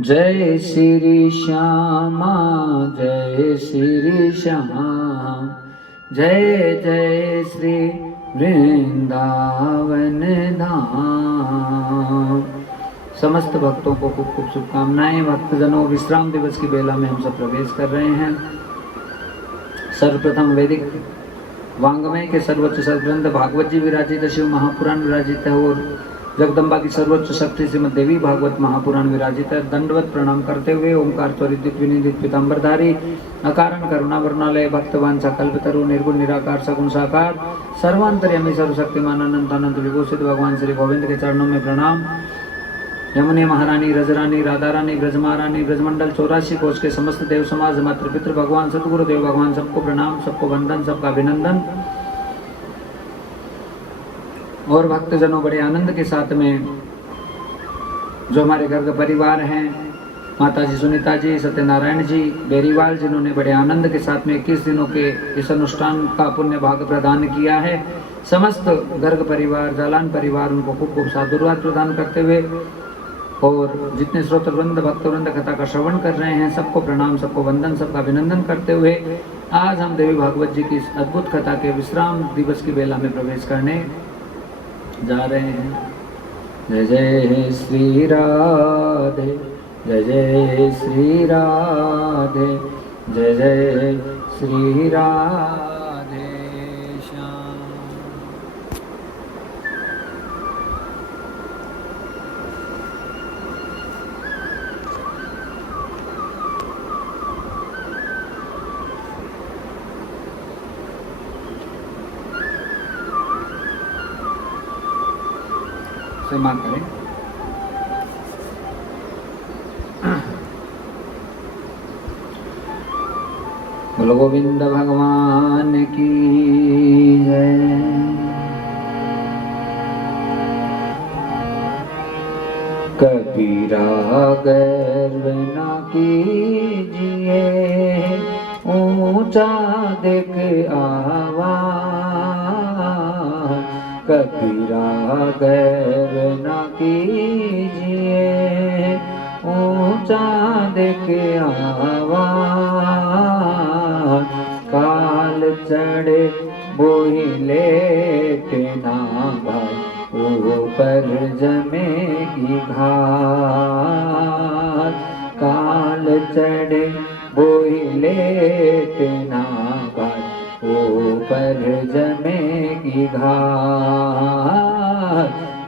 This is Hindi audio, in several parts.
जय श्री श्यामा जय श्री श्याम, जय जय श्री वृंदावन धाम। समस्त भक्तों को खूब खूब शुभकामनाएं। भक्तजनों, विश्राम दिवस की बेला में हम सब प्रवेश कर रहे हैं। सर्वप्रथम वैदिक वांग्मय के सर्वोच्च सदग्रंथ भागवत जी विराजित, शिव महापुराण विराजित है और जगदम्बा की सर्वोच्च शक्ति श्रीमद देवी भागवत महापुराण विराजित है। दंडवत प्रणाम करते हुए ओंकार त्वरित विनिदित पीताम्बरधारी अकारण करुणा वरुणालय भक्तवांछा कल्पतरु निर्गुण निराकार सगुण साकार सर्वांतर्यामी सर्वशक्तिमान अनंत अनंत विभूषित भगवान श्री गोविंद के चरणों में प्रणाम। यमुने महारानी, रजरानी, राधा रानी, ब्रजमहारानी, ब्रजमंडल 84 कोष के समस्त देव समाज, मातृ पितृ भगवान सतगुरु देव भगवान सबको प्रणाम, सबको वंदन, सबका अभिनंदन। और भक्तजनों, बड़े आनंद के साथ में जो हमारे घर का परिवार हैं, माता जी सुनीता जी, सत्यनारायण जी बेरीवाल, जिन्होंने बड़े आनंद के साथ में 21 दिनों के इस अनुष्ठान का पुण्य भाग प्रदान किया है, समस्त गर्ग परिवार, जालान परिवार, उनको खूब खूब साधुवाद प्रदान करते हुए और जितने श्रोतवृंद भक्तवृंद कथा का श्रवण कर रहे हैं, सबको प्रणाम, सबको वंदन, सबका अभिनंदन करते हुए आज हम देवी भागवत जी की इस अद्भुत कथा के विश्राम दिवस की बेला में प्रवेश करने जा रहे हैं। जय जय श्री राधे, जय जय श्री राधे, जय जय श्री राधे श्याम। क्षमा करें। बोलो गोविंद भगवान की जय। कबीरा गर्व न कीजिए, ऊंचा देख आवाज। कबीरा गर्व न कीजिए, ऊंचा देख आवाज। काल चढ़े बोहि लेटना भाई, ऊपर जमेगी घाट। काल चढ़े बोहि लेटना भाई, ऊपर जमेगी घाट।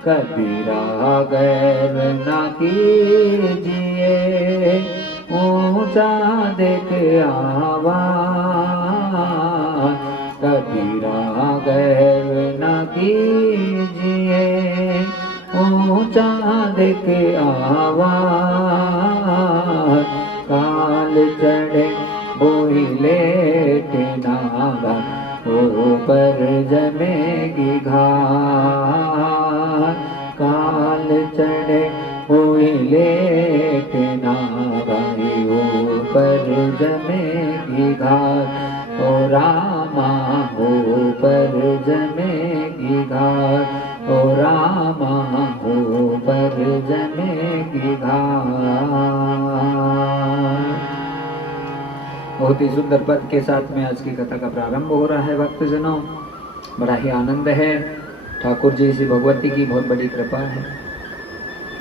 कबीरा गर्व न कीजिए, ऊंचा देख आवाज। कबीरा गर्व न कीजिए, ऊंचा देख आवाज। काल चढ़े बोहि लेटना भाई, ऊपर जमेगी घाट। काल चढ़े बोहि लेटना भाई, ऊपर जमेगी घाट। ओ रामा ऊपर जमेगी घाट, ओ रामा ऊपर जमेगी घाट। बहुत ही सुंदर पद के साथ में आज की कथा का प्रारंभ हो रहा है। भक्तजनों, बड़ा ही आनंद है। ठाकुर जी से भगवती की बहुत बड़ी कृपा है।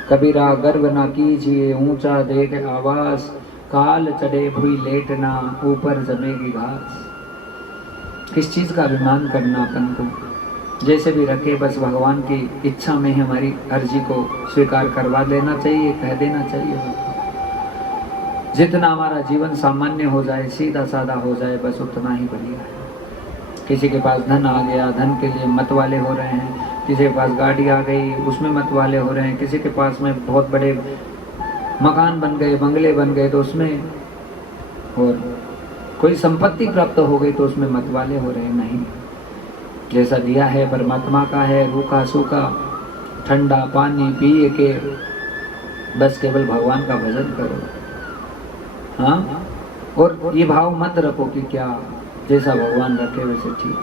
कबीरा गर्व ना कीजिए, ऊंचा देख आवास। काल चढ़े भुई लेटना, ऊपर जमेगी घास। किस चीज का अभिमान करना अपन को, जैसे भी रखे बस भगवान की इच्छा में हमारी अर्जी को स्वीकार करवा लेना चाहिए, कह देना चाहिए। जितना हमारा जीवन सामान्य हो जाए, सीधा साधा हो जाए, बस उतना ही बढ़िया है। किसी के पास धन आ गया, धन के लिए मत वाले हो रहे हैं। किसी के पास गाड़ी आ गई, उसमें मत वाले हो रहे हैं। किसी के पास में बहुत बड़े मकान बन गए, बंगले बन गए तो उसमें, और कोई संपत्ति प्राप्त हो गई तो उसमें मत वाले हो रहे हैं। नहीं, जैसा दिया है परमात्मा का है, रूखा सूखा ठंडा पानी पिए के बस केवल भगवान का भजन करो। हाँ, और ये भाव मत रखो कि क्या जैसा भगवान रखे वैसे ठीक।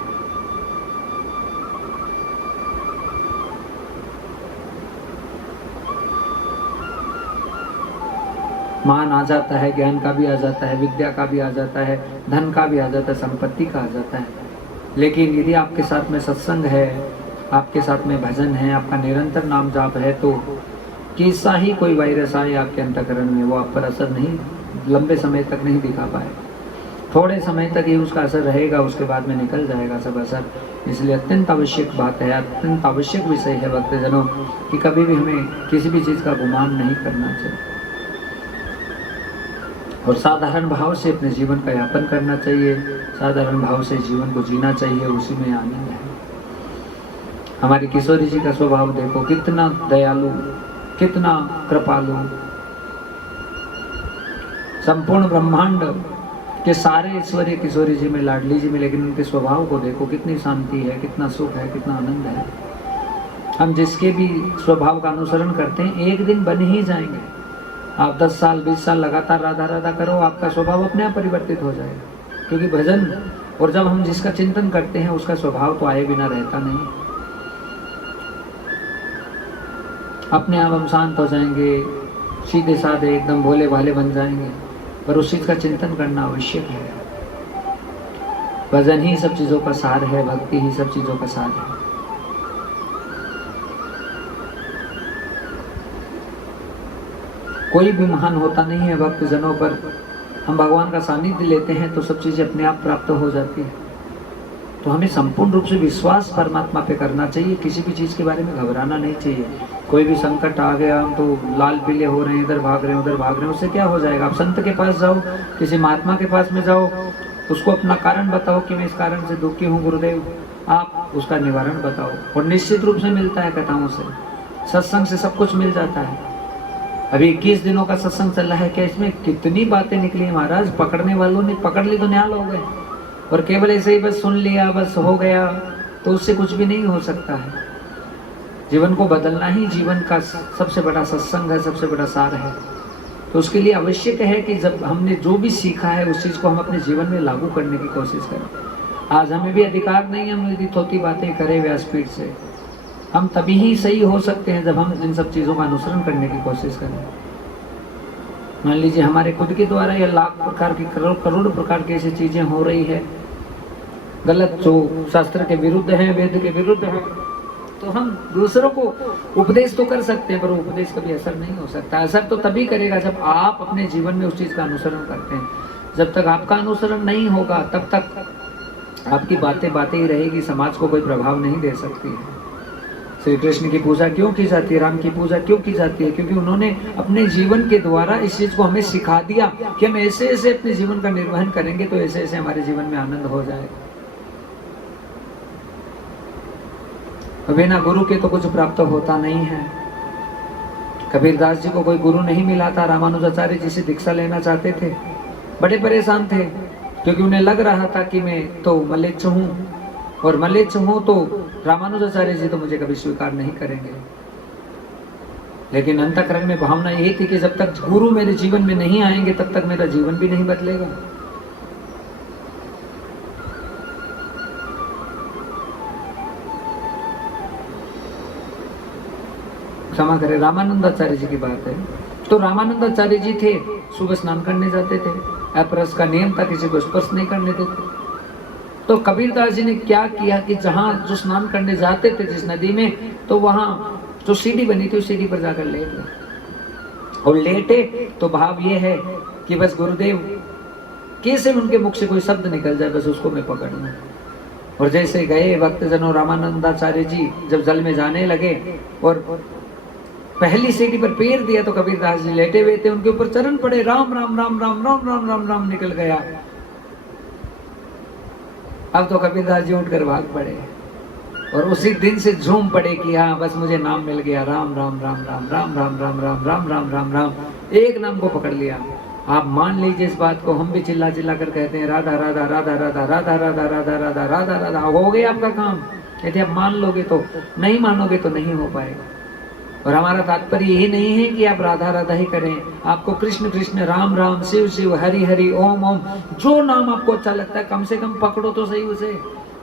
मान आ जाता है, ज्ञान का भी आ जाता है, विद्या का भी आ जाता है, धन का भी आ जाता है, संपत्ति का आ जाता है। लेकिन यदि आपके साथ में सत्संग है, आपके साथ में भजन है, आपका निरंतर नाम जाप है, तो कैसा ही कोई वायरस आए आपके अंतःकरण में, वो आप पर असर नहीं, लंबे समय तक नहीं दिखा पाए। थोड़े समय तक ही उसका असर रहेगा, उसके बाद में निकल जाएगा सब असर। इसलिए अत्यंत आवश्यक बात है, अत्यंत आवश्यक विषय है भक्तजनों कि कभी भी हमें किसी भी चीज़ का गुमान नहीं करना चाहिए और साधारण भाव से अपने जीवन का यापन करना चाहिए, साधारण भाव से जीवन को जीना चाहिए, उसी में आनंद है। हमारी किशोरी जी का स्वभाव देखो, कितना दयालु, कितना कृपालु। संपूर्ण ब्रह्मांड के सारे ऐश्वर्य किशोरी जी में, लाडली जी में, लेकिन उनके स्वभाव को देखो, कितनी शांति है, कितना सुख है, कितना आनंद है। हम जिसके भी स्वभाव का अनुसरण करते हैं एक दिन बन ही जाएंगे। आप 10 साल 20 साल लगातार राधा राधा करो, आपका स्वभाव अपने आप परिवर्तित हो जाएगा। क्योंकि भजन और जब हम जिसका चिंतन करते हैं उसका स्वभाव तो आए बिना रहता नहीं। अपने आप हम शांत हो जाएंगे, सीधे साधे एकदम भोले भाले बन जाएंगे, पर उस चीज का चिंतन करना आवश्यक है। भजन ही सब चीजों का सार है, भक्ति ही सब चीजों का सार है। कोई भी महान होता नहीं है भक्तजनों पर। हम भगवान का सानिध्य लेते हैं तो सब चीजें अपने आप प्राप्त हो जाती है। तो हमें संपूर्ण रूप से विश्वास परमात्मा पे करना चाहिए, किसी भी चीज के बारे में घबराना नहीं चाहिए। कोई भी संकट आ गया, हम तो लाल पीले हो रहे हैं, इधर भाग रहे हैं उधर भाग रहे हैं, उससे क्या हो जाएगा। आप संत के पास जाओ, किसी महात्मा के पास में जाओ, उसको अपना कारण बताओ कि मैं इस कारण से दुखी हूँ गुरुदेव, आप उसका निवारण बताओ। और निश्चित रूप से मिलता है कथाओं से, सत्संग से सब कुछ मिल जाता है। अभी 21 दिनों का सत्संग चल रहा है, क्या इसमें कितनी बातें निकली महाराज। पकड़ने वालों ने पकड़ ली तो न्याल हो गए, और केवल ऐसे ही बस सुन लिया बस हो गया, तो उससे कुछ भी नहीं हो सकता है। जीवन को बदलना ही जीवन का सबसे बड़ा सत्संग है, सबसे बड़ा सार है। तो उसके लिए आवश्यक है कि जब हमने जो भी सीखा है उस चीज़ को हम अपने जीवन में लागू करने की कोशिश करें। आज हमें भी अधिकार नहीं है हम यदि थोती बातें करें व्यासपीठ से। हम तभी ही सही हो सकते हैं जब हम इन सब चीज़ों का अनुसरण करने की कोशिश करें। मान लीजिए हमारे खुद के द्वारा या लाख प्रकार की करोड़ प्रकार की ऐसी चीज़ें हो रही है गलत, जो शास्त्र के विरुद्ध है, वेद के विरुद्ध है, तो हम दूसरों को उपदेश तो कर सकते हैं, पर उपदेश कभी असर नहीं हो सकता। असर तो तभी करेगा जब आप अपने जीवन में उस चीज़ का अनुसरण करते हैं। जब तक आपका अनुसरण नहीं होगा तब तक आपकी बातें बातें ही रहेगी, समाज को कोई प्रभाव नहीं दे सकती है। श्री कृष्ण की पूजा क्यों की जाती है, राम की पूजा क्यों की जाती है? क्योंकि उन्होंने अपने जीवन के द्वारा इस चीज को हमें सिखा दिया कि हम ऐसे ऐसे अपने जीवन का निर्वहन करेंगे तो ऐसे ऐसे हमारे जीवन में आनंद हो जाएगा। बिना गुरु के तो कुछ प्राप्त होता नहीं है। कबीरदास जी को कोई गुरु नहीं मिला था, रामानुजाचार्य जी से दीक्षा लेना चाहते थे, बड़े परेशान थे क्योंकि उन्हें लग रहा था कि मैं तो मलेच्छ हूँ, और मलेच्छ हूँ तो रामानुजाचार्य जी तो मुझे कभी स्वीकार नहीं करेंगे। लेकिन अंतःकरण में भावना यही थी कि जब तक गुरु मेरे जीवन में नहीं आएंगे तब तक मेरा जीवन भी नहीं बदलेगा। क्षमा करें, रामानंदाचार्य जी की बात है। तो रामानंदाचार्य जी थे, सुबह स्नान करने जाते थे, अपरस का नियम था, किसी को स्पर्श नहीं करने देते। तो कबीरदास जी ने क्या किया कि जहाँ जो स्नान करने जाते थे जिस नदी में, तो वहाँ जो सीढ़ी बनी थी उस सीढ़ी पर जाकर लेट गए। और लेटे तो भाव ये है कि बस गुरुदेव कैसे उनके मुख से कोई शब्द निकल जाए, बस उसको मैं पकड़ लूं। और जैसे गए भक्तजनों, रामानंदाचार्य जी जब जल में जाने लगे और पहली सीढ़ी पर पैर दिया तो कबीरदास जी लेटे हुए थे, उनके ऊपर चरण पड़े, राम राम राम राम राम राम राम राम निकल गया। अब तो कबीरदास जी उठकर भाग पड़े और उसी दिन से झूम पड़े कि हाँ बस मुझे नाम मिल गया, राम राम राम राम राम राम राम राम राम राम राम राम, एक नाम को पकड़ लिया। आप मान लीजिए इस बात को, हम भी चिल्ला चिल्ला कर कहते हैं राधा राधा राधा राधा राधा राधा राधा राधा राधा राधा, हो गया आपका काम। यदि आप मान लोगे तो, नहीं मानोगे तो नहीं हो पाएगा। और हमारा तात्पर्य यही नहीं है कि आप राधा राधा ही करें, आपको कृष्ण कृष्ण, राम राम, शिव शिव, हरि हरि, ओम ओम, जो नाम आपको अच्छा लगता है कम से कम पकड़ो तो सही, उसे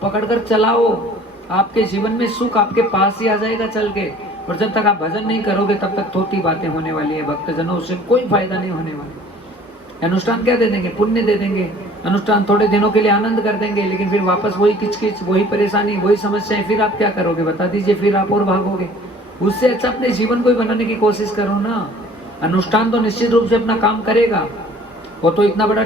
पकड़कर चलाओ। आपके जीवन में सुख आपके पास ही आ जाएगा चल के। और जब तक आप भजन नहीं करोगे तब तक थोती बातें होने वाली है भक्तजनों, उससे कोई फायदा नहीं होने वाला। अनुष्ठान क्या दे देंगे? पुण्य दे देंगे। अनुष्ठान थोड़े दिनों के लिए आनंद कर देंगे, लेकिन फिर वापस वही किचकिच, वही परेशानी, वही समस्याएं, फिर आप क्या करोगे बता दीजिए? फिर आप और भागोगे। उससे अच्छा अपने जीवन को ही बनाने की कोशिश करो ना। अनुष्ठान तो निश्चित रूप से अपना काम करेगा, वो तो इतना बड़ा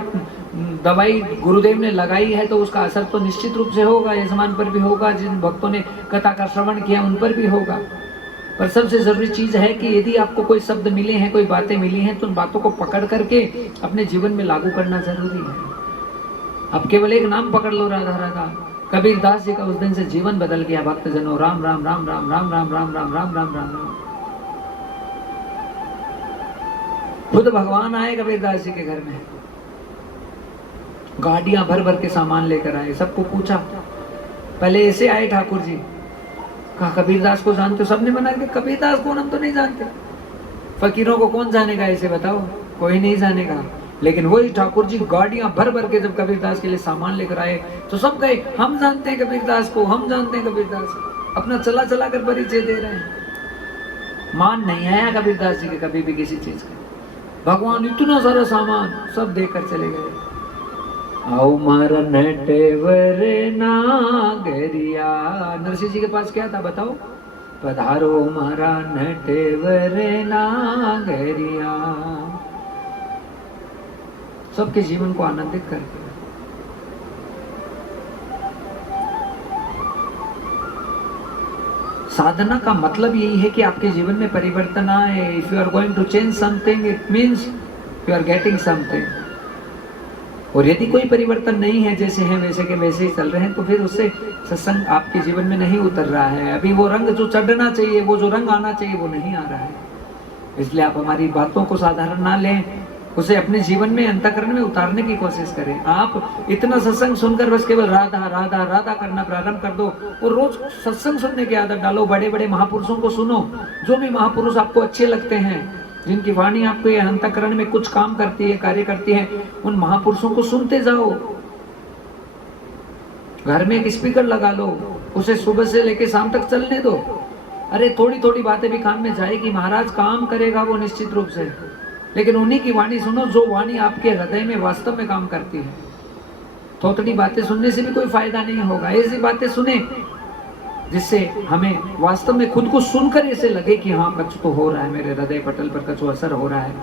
दवाई गुरुदेव ने लगाई है तो उसका असर तो निश्चित रूप से होगा, यजमान पर भी होगा, जिन भक्तों ने कथा का श्रवण किया उन पर भी होगा। पर सबसे जरूरी चीज है कि यदि आपको कोई शब्द मिले हैं, कोई बातें मिली हैं, तो उन बातों को पकड़ करके अपने जीवन में लागू करना जरूरी है। अब केवल एक नाम पकड़ लो राधा राधा। कबीर दास जी का उस दिन से जीवन बदल गया भक्तजनों। राम राम राम राम राम राम राम राम राम राम राम राम। खुद भगवान आए कबीर दास जी के घर में, गाड़ियां भर भर के सामान लेकर आए। सबको पूछा, पहले ऐसे आए ठाकुर जी, कहा कबीरदास को जानते हो? सबने मना किया, कबीरदास कौन, हम तो नहीं जानते। फकीरों को कौन जानेगा इसे बताओ? कोई नहीं जानेगा। लेकिन वही ठाकुर जी गाड़ियां भर भर के जब कबीरदास के लिए सामान लेकर आए तो सब कहे हम जानते हैं कबीरदास को, हम जानते हैं कबीरदास को। अपना चला चला कर परिचय दे रहे हैं। मान नहीं आया कबीरदास जी के कभी भी किसी चीज का। भगवान इतना सारा सामान सब देकर चले गए। आओ मारा नटवर नागरिया, नरसिंह जी के पास क्या था बताओ? पधारो मारा नटवर नागरिया। सबके जीवन को आनंदित करके। साधना का मतलब यही है कि आपके जीवन में परिवर्तन आए। If you are going to change something, it means you are getting something. और यदि कोई परिवर्तन नहीं है, जैसे हैं वैसे के वैसे ही चल रहे हैं, तो फिर उससे सत्संग आपके जीवन में नहीं उतर रहा है। अभी वो रंग जो चढ़ना चाहिए, वो जो रंग आना चाहिए, वो नहीं आ रहा है। इसलिए आप हमारी बातों को साधारण ना लें, उसे अपने जीवन में, अंतःकरण में उतारने की कोशिश करें। आप इतना सत्संग सुनकर बस केवल राधा राधा राधा करना प्रारंभ कर दो और रोज सत्संग सुनने की आदत डालो। बड़े बड़े महापुरुषों को सुनो, जो भी महापुरुष आपको अच्छे लगते हैं, जिनकी वाणी आपके अंतःकरण में कुछ काम करती है, कार्य करती है, उन महापुरुषों को सुनते जाओ। घर में एक स्पीकर लगा लो, उसे सुबह से लेकर शाम तक चलने दो। अरे थोड़ी थोड़ी बातें भी कान में जाएगी, महाराज काम करेगा वो निश्चित रूप से, लेकिन उन्हीं की वाणी सुनो जो वाणी आपके हृदय में वास्तव में काम करती है। थोड़ी बातें सुनने से भी कोई फायदा नहीं होगा। ऐसी बातें सुने जिससे हमें वास्तव में खुद को सुनकर ऐसे लगे कि हाँ कुछ तो हो रहा है, मेरे हृदय पटल पर कुछ असर हो रहा है।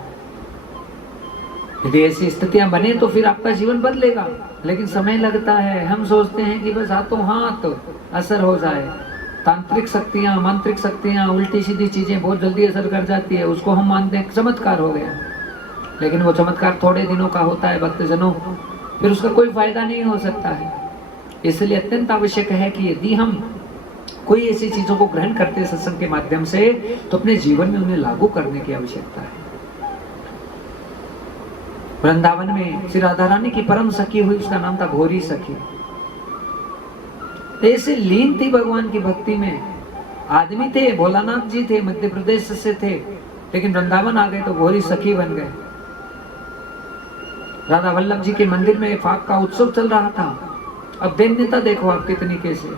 यदि ऐसी स्थितियां बने तो फिर आपका जीवन बदलेगा, लेकिन समय लगता है। हम सोचते हैं कि बस हाथों हाथ असर हो जाए। तांत्रिक शक्तियां, मांत्रिक शक्तियां, उल्टी सीधी चीजें बहुत जल्दी असर कर जाती है, उसको हम मानते हैं चमत्कार हो गया। लेकिन वो चमत्कार थोड़े दिनों का होता है भक्तजनों, फिर उसका कोई फायदा नहीं हो सकता है। इसलिए अत्यंत आवश्यक है कि यदि हम कोई ऐसी चीजों को ग्रहण करते हैं सत्संग के माध्यम से, तो अपने जीवन में उन्हें लागू करने की आवश्यकता है। वृंदावन में श्री राधा रानी की परम सखी हुई, उसका नाम था घोरी सखी। ऐसे लीन थी भगवान की भक्ति में। आदमी थे, भोलानाथ जी थे, मध्य प्रदेश से थे, लेकिन वृंदावन आ गए तो घोरी सखी बन गए। राधा वल्लभ जी के मंदिर में फाग का उत्सव चल रहा था। अब दैन्यता देखो आप कितनी, कैसे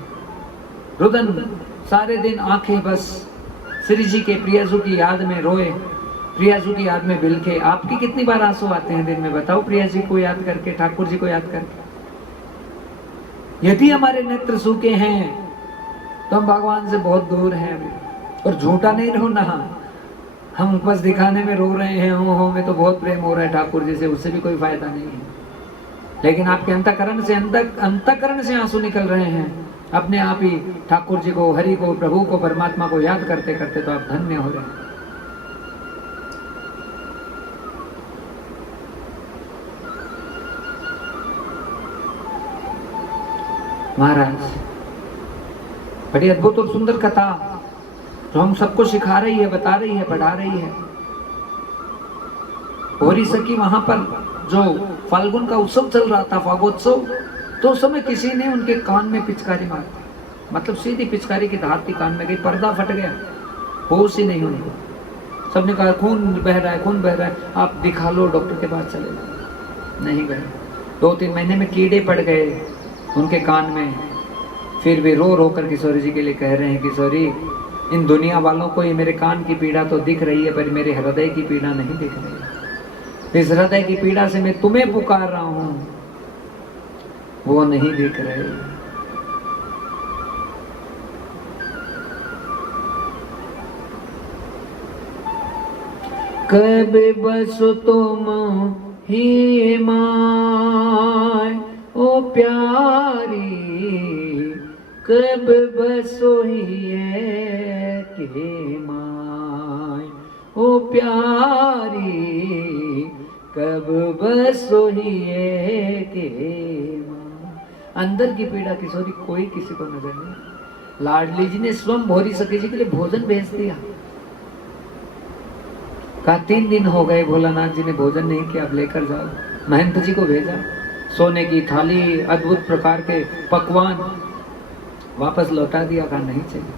रुदन सारे दिन आंखें बस श्री जी के प्रियाजू की याद में रोए, प्रियाजू की याद में बिलखे। आपकी कितनी बार आंसू आते हैं दिन में बताओ, प्रिया जी को याद करके, ठाकुर जी को याद करके? यदि हमारे नेत्र सूखे हैं तो हम भगवान से बहुत दूर हैं। और झूठा नहीं रोना, हम बस दिखाने में रो रहे हैं, हो में तो बहुत प्रेम हो रहा है ठाकुर जी से, उससे भी कोई फायदा नहीं है। लेकिन आपके अंतःकरण से आंसू निकल रहे हैं, अपने आप ही ठाकुर जी को, हरि को, प्रभु को, परमात्मा को याद करते करते, तो आप धन्य हो रहे हैं। महाराज बड़ी अद्भुत और सुंदर कथा जो हम सबको सिखा रही है, बता रही है, पढ़ा रही है। घोरी सखी वहां पर जो फाल्गुन का उत्सव चल रहा था, फागोत्सव, तो उस समय किसी ने उनके कान में पिचकारी मार दी, मतलब सीधी पिचकारी की धार थी कान में गई, पर्दा फट गया, होश ही नहीं उनको। सबने कहा खून बह रहा है, खून बह रहा है, आप दिखा लो, डॉक्टर के पास चले जाओ। नहीं गए। 2-3 महीने में कीड़े पड़ गए उनके कान में। फिर भी रो रो कर किशोरी जी के लिए कह रहे हैं, किशोरी इन दुनिया वालों को ये मेरे कान की पीड़ा तो दिख रही है, पर मेरे हृदय की पीड़ा नहीं दिख रही। इस हृदय की पीड़ा से मैं तुम्हें पुकार रहा हूं, वो नहीं दिख रहे। कब बसो तुम ही माय ओ प्यारी, कब बसो ही के माय ओ प्यारी, कब बसो ही के माय। अंदर की पीड़ा किशोरी कोई किसी को नजर नहीं। लाडली जी ने स्वयं भोरी सखी जी के लिए भोजन भेज दिया। कहा 3 दिन हो गए भोलानाथ जी ने भोजन नहीं किया, अब लेकर जाओ। महंत जी को भेजा, सोने की थाली, अद्भुत प्रकार के पकवान वापस लौटा दिया। कहा नहीं चाहिए,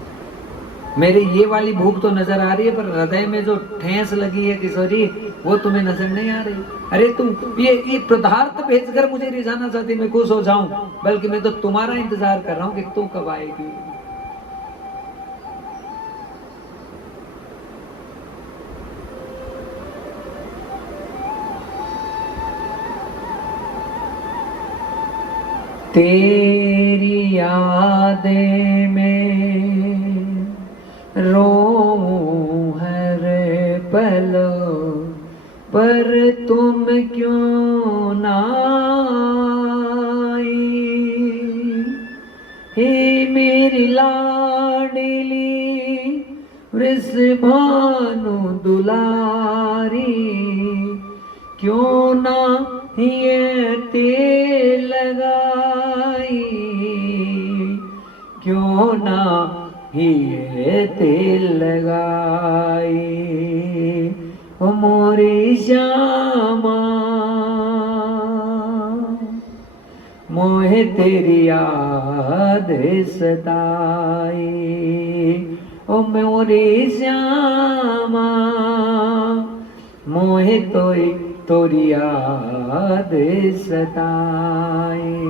मेरी ये वाली भूख तो नजर आ रही है, पर हृदय में जो ठेस लगी है किशोरी, वो तुम्हें नजर नहीं आ रही। अरे तुम ये पदार्थ भेजकर मुझे रिझाना चाहती, मैं खुश हो जाऊं, बल्कि मैं तो तुम्हारा इंतजार कर रहा हूं कि तू कब आएगी। तेरी यादें में रोऊं हर पल, पर तुम क्यों ना आई। हे मेरी लाडली वृषभानु दुलारी, क्यों ना ये तेल लगाई, क्यों ना ये तेल लगाई। ओ मोरी श्यामा मोहे तेरी याद सताई। ओ मोरी श्यामा मोहे तोरी याद सताई।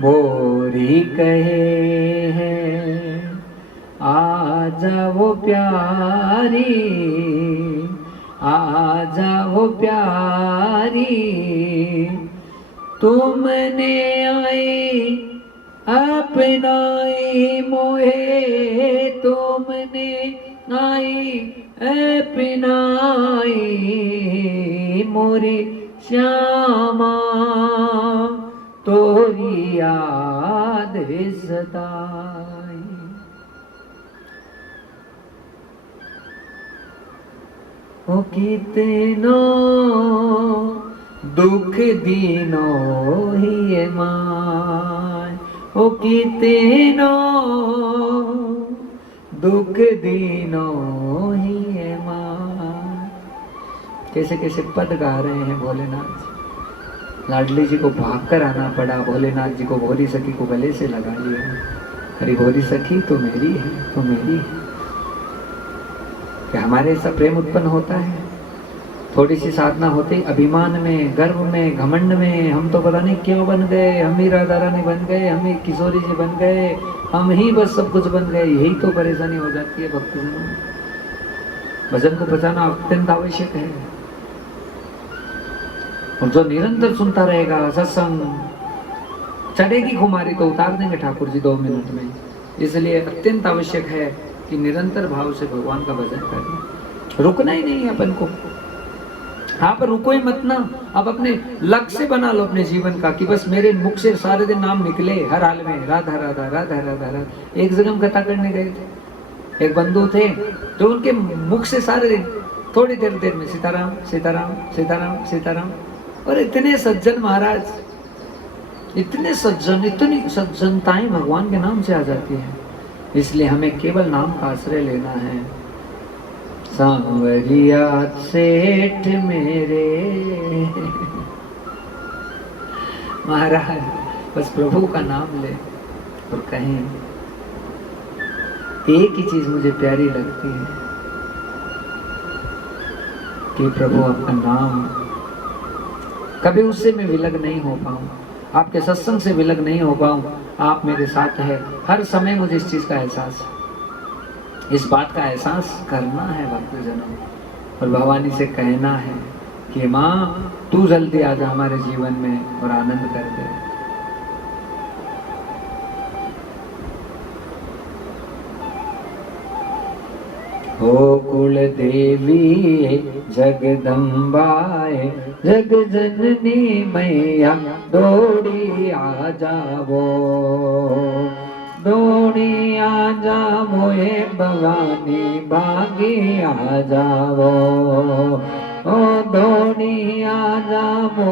भोरी कहे हैं आजा वो प्यारी, आजा वो प्यारी, तुमने आई अपनाई मोहे, तुमने आई अपनाई मोरी श्यामा, तोरी याद सताई। ओ कितनो दुख दीनो ही माय, ओ कितनो दुख दीनो ही माय। कैसे कैसे पद गा रहे हैं भोलेनाथ जी। लाडली जी को भाग कर आना पड़ा, भोलेनाथ जी को भोली सखी को गले से लगा लिया। अरे भोली सखी तो मेरी है, तो मेरी है। क्या हमारे ऐसा प्रेम उत्पन्न होता है? थोड़ी सी साधना होती, अभिमान में, गर्व में, घमंड में हम तो पता नहीं क्यों बन गए, हम ही राधा रानी बन गए, हम ही किशोरी जी बन गए, हम ही बस सब कुछ बन गए। यही तो परेशानी हो जाती है भक्तजनों में। भजन को बचाना अत्यंत आवश्यक है, और जो निरंतर सुनता रहेगा सत्संग, चढ़ेगी खुमारी तो उतार देंगे ठाकुर जी 2 मिनट में। इसलिए अत्यंत आवश्यक है कि निरंतर भाव से भगवान का भजन करना। रुकना ही नहीं है अपन को। आप रुको ही मत ना। अब अपने लक्ष्य बना लो अपने जीवन का कि बस मेरे मुख से सारे दिन नाम निकले हर हाल में, राधा राधा राधा राधा राधा। एक जगह हम कथा करने गए थे, एक बंधु थे तो उनके मुख से सारे दिन थोड़ी देर में सीताराम सीताराम सीताराम सीताराम। और इतने सज्जन महाराज, इतने सज्जन, इतनी सज्जनताएं भगवान के नाम से आ जाती है। इसलिए हमें केवल नाम का आश्रय लेना है। सांवरिया सेठ मेरे महाराज, बस प्रभु का नाम ले और कहें। एक ही चीज मुझे प्यारी लगती है कि प्रभु आपका नाम, कभी उससे मैं विलग नहीं हो पाऊं, आपके सत्संग से विलग नहीं हो पाऊं। आप मेरे साथ है हर समय, मुझे इस चीज का एहसास है। इस बात का एहसास करना है भक्तजनों, और भवानी से कहना है कि माँ तू जल्दी आ जा हमारे जीवन में और आनंद कर दे। हो कुल देवी जगदम्बाए जग जननी मैया दौड़ी आ जावो, दौड़ी आ जावो हे भवानी भागी आ जावो, ओ दौड़ी आ जावो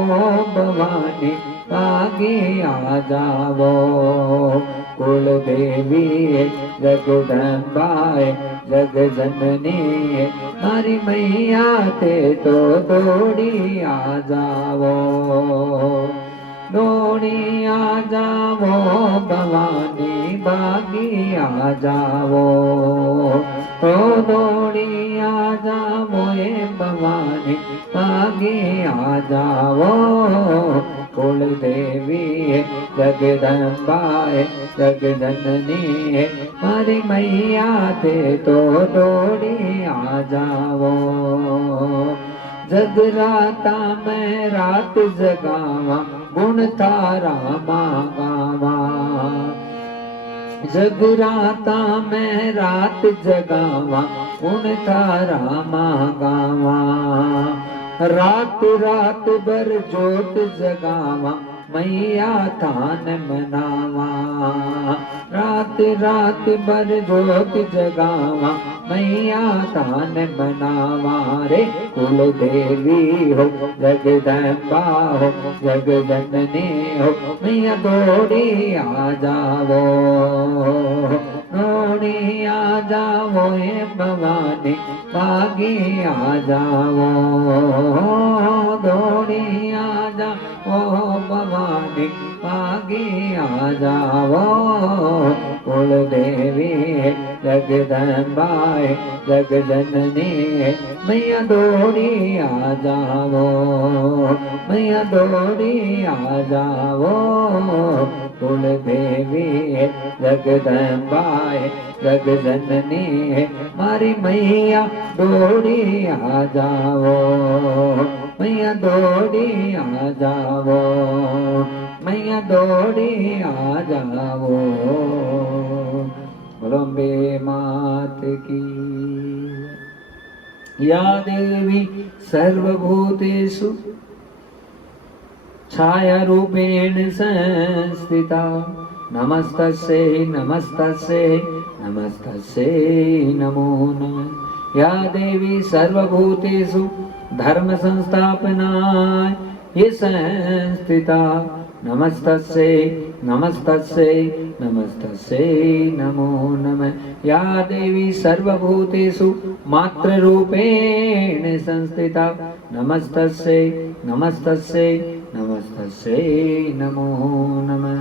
भवानी भागी आ जावो। कुल देवी जगदम्बाए जग जननी मारी मैया ते तो दौड़ी आ जावो, दौड़ी आ जावो भवानी भागी आ जावो, तो दौड़ी आ जावो हे भवानी भागी आ जावो। कुल देवी जगदम्बाए जग जननी मारी मैया ते तो दौड़ी आ जावो। जगराता में रात जगावा गुण तारा मागावा, जगराता में रात जगावा गुण तारा मागावा, रात रात भर जोत जगावा मैया थान मनावा, रात रात भर जोत जगावा मैया थान मनावा रे। कुल देवी हो जगदम्बा हो जग जननी हो मैया दौड़ी आ जावो, दौड़ी आ जावो हे भवानी भागी आ जावो, दौड़ी आ जावो भवानी भागी आ जावो। कुल देवी जगदम्बाए जग जननी मैया दौड़ी आ जावो, मैया दौड़ी आ जावो। कुल देवी जगदम्बाए जग जननी मारी मैया दौड़ी आ जावो, मैया दौड़ी आ जावो, मैया दौड़ी आ जावो। बोलो अम्बे मात की। या देवी सर्वभूतेषु छाया रूपेण संस्थिता, नमस्तस्यै नमस्तस्यै नमस्तस्यै नमो नमः। या देवी सर्वभूतेषु धर्म संस्थापनाय ये संस्थिता, नमस्तस्यै नमस्तस्यै नमस्तस्यै नमो नमः। या देवी सर्वभूतेषु मात्र रूपेण संस्थिता, नमस्तस्यै नमस्तस्यै नमस्तस्यै नमो नमः।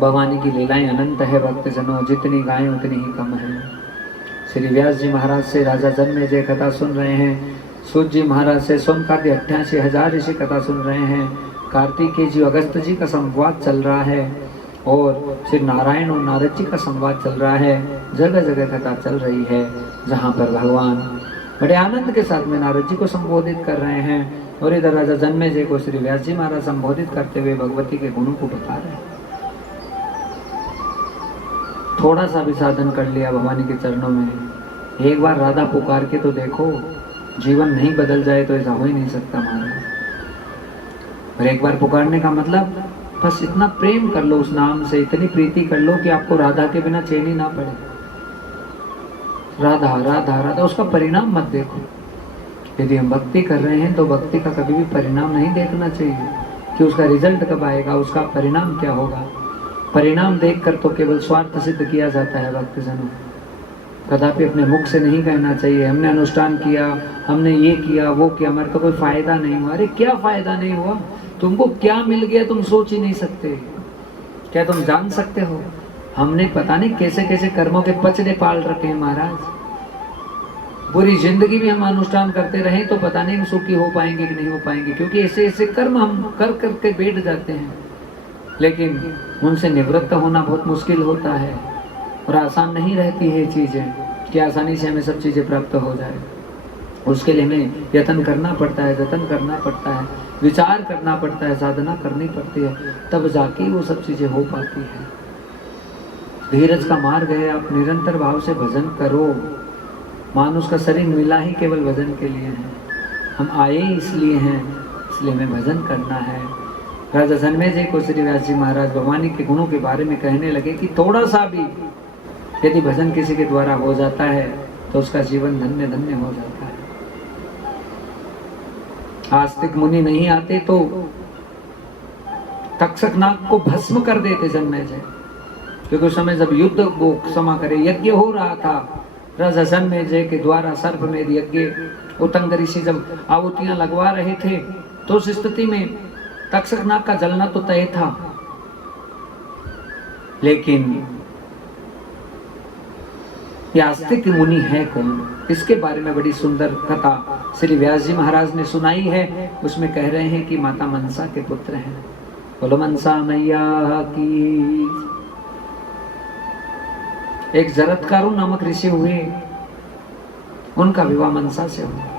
भवानी की लीलाएं अनंत है भक्तजनों, जितनी गाएं उतनी ही कम है। श्री व्यास जी महाराज से राजा जन्मेजय कथा सुन रहे हैं, सूत जी महाराज से सोमकादि 88,000 ऋषि कथा सुन रहे हैं, कार्तिकेय जी अगस्त जी का संवाद चल रहा है, और श्री नारायण और नारद जी का संवाद चल रहा है। जगह जगह कथा चल रही है जहाँ पर भगवान बड़े आनंद के साथ में नारद जी को संबोधित कर रहे हैं, और इधर राजा जन्मेजय को श्री व्यास जी महाराज संबोधित करते हुए भगवती के गुणों को बता रहे हैं। थोड़ा सा भी साधन कर लिया भवानी के चरणों में, एक बार राधा पुकार के तो देखो, जीवन नहीं बदल जाए तो ऐसा हो ही नहीं सकता महाराज। और एक बार पुकारने का मतलब बस इतना प्रेम कर लो उस नाम से, इतनी प्रीति कर लो कि आपको राधा के बिना चैन ही ना पड़े। राधा राधा राधा, उसका परिणाम मत देखो। यदि हम भक्ति कर रहे हैं तो भक्ति का कभी भी परिणाम नहीं देखना चाहिए कि उसका रिजल्ट कब आएगा, उसका परिणाम क्या होगा। परिणाम देखकर तो केवल स्वार्थ सिद्ध किया जाता है भक्तजनों। कदापि अपने मुख से नहीं कहना चाहिए हमने अनुष्ठान किया, हमने ये किया वो किया, हमारे को कोई फायदा नहीं हुआ। अरे क्या फायदा नहीं हुआ, तुमको क्या मिल गया तुम सोच ही नहीं सकते। क्या तुम जान सकते हो हमने पता नहीं कैसे कैसे कर्मों के पचड़े पाल रखे हैं महाराज। पूरी जिंदगी भी हम अनुष्ठान करते रहे तो पता नहीं सुखी हो पाएंगे कि नहीं हो पाएंगे, क्योंकि ऐसे ऐसे कर्म हम कर करके बैठ जाते हैं, लेकिन उनसे निवृत्त होना बहुत मुश्किल होता है। और आसान नहीं रहती है चीज़ें कि आसानी से हमें सब चीज़ें प्राप्त हो जाए। उसके लिए हमें यत्न करना पड़ता है, जतन करना पड़ता है, विचार करना पड़ता है, साधना करनी पड़ती है, तब जाके वो सब चीज़ें हो पाती है। धीरज का मार्ग है, आप निरंतर भाव से भजन करो। मानुष का शरीर मिला ही केवल भजन के लिए है, हम आए इसलिए हैं, इसलिए हमें भजन करना है। राजा जन्मेजय को श्री व्यास जी महाराज भगवान के गुणों के बारे में कहने लगे कि थोड़ा सा भी यदि भजन किसी के द्वारा हो जाता है तो उसका जीवन धन्य धन्य हो जाता है। आस्तिक मुनि नहीं आते तो तक्षक नाग को भस्म कर देते जन्मेजय, क्योंकि उस समय जब युद्ध वो क्षमा करे यज्ञ हो रहा था, राजा जन्मेजय के द्वारा सर्वमेध यज्ञ उत्तंग ऋषि जब आहुतियां लगवा रहे थे, तो उस स्थिति में तक्षक नाग का जलना तो तय था। लेकिन आस्तिक मुनि है कौन, इसके बारे में बड़ी सुंदर कथा श्री व्यास जी महाराज ने सुनाई है। उसमें कह रहे हैं कि माता मनसा के पुत्र हैं। बोलो मनसा मैया की। एक जरत्कारु नामक ऋषि हुए, उनका विवाह मनसा से हुआ।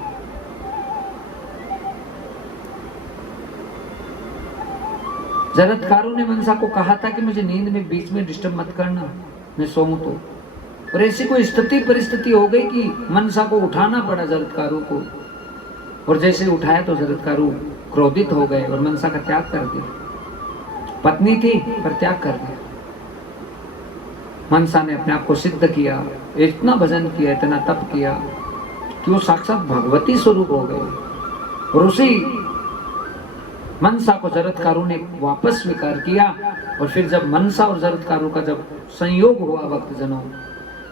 जरत्कारु ने मनसा को कहा था कि मुझे नींद में बीच में डिस्टर्ब मत करना, मैं सोऊं तो। और ऐसी कोई स्थिति परिस्थिति हो गई कि मनसा को उठाना पड़ा जरत्कारु को, और जैसे उठाया तो जरत्कारु क्रोधित हो गए और मनसा का त्याग कर दिया। पत्नी थी पर त्याग कर दिया। मनसा ने अपने आप को सिद्ध किया, इतना भजन किया, इतना तप किया कि वो साक्षात भगवती स्वरूप हो गए। और उसी मनसा को जरत्कारु ने वापस स्वीकार किया। और फिर जब मनसा और जरत्कारु का जब संयोग हुआ भक्त जनों,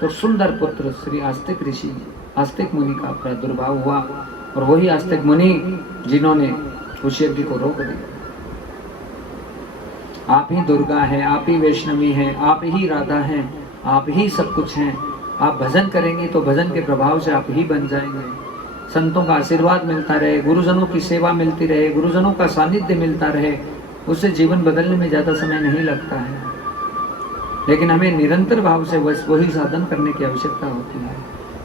तो सुंदर पुत्र श्री आस्तिक ऋषि आस्तिक मुनि का प्रादुर्भाव हुआ। और वही आस्तिक मुनि जिन्होंने उस यज्ञ को रोक दिया। आप ही दुर्गा है, आप ही वैष्णवी है, आप ही राधा हैं, आप ही सब कुछ हैं। आप भजन करेंगे तो भजन के प्रभाव से आप ही बन जाएंगे। संतों का आशीर्वाद मिलता रहे, गुरुजनों की सेवा मिलती रहे, गुरुजनों का सानिध्य मिलता रहे, उससे जीवन बदलने में ज्यादा समय नहीं लगता है। लेकिन हमें निरंतर भाव से वही साधन करने की आवश्यकता होती है।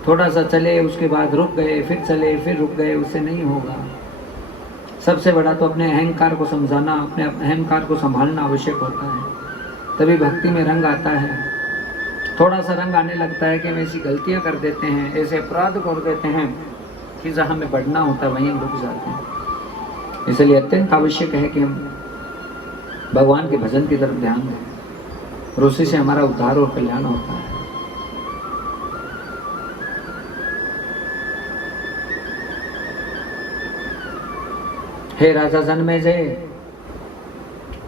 थोड़ा सा चले, उसके बाद रुक गए, फिर चले, फिर रुक गए, उससे नहीं होगा। सबसे बड़ा तो अपने अहंकार को समझाना, अपने अहंकार को संभालना आवश्यक होता है, तभी भक्ति में रंग आता है। थोड़ा सा रंग आने लगता है कि हम ऐसी गलतियां कर देते हैं, ऐसे अपराध कर देते हैं कि जहाँ हमें बढ़ना होता है वहीं रुक जाते हैं। इसलिए अत्यंत आवश्यक है कि हम भगवान के भजन की तरफ ध्यान दें, और उसी से हमारा उद्धार और कल्याण होता है। हे राजा जन्मेजय,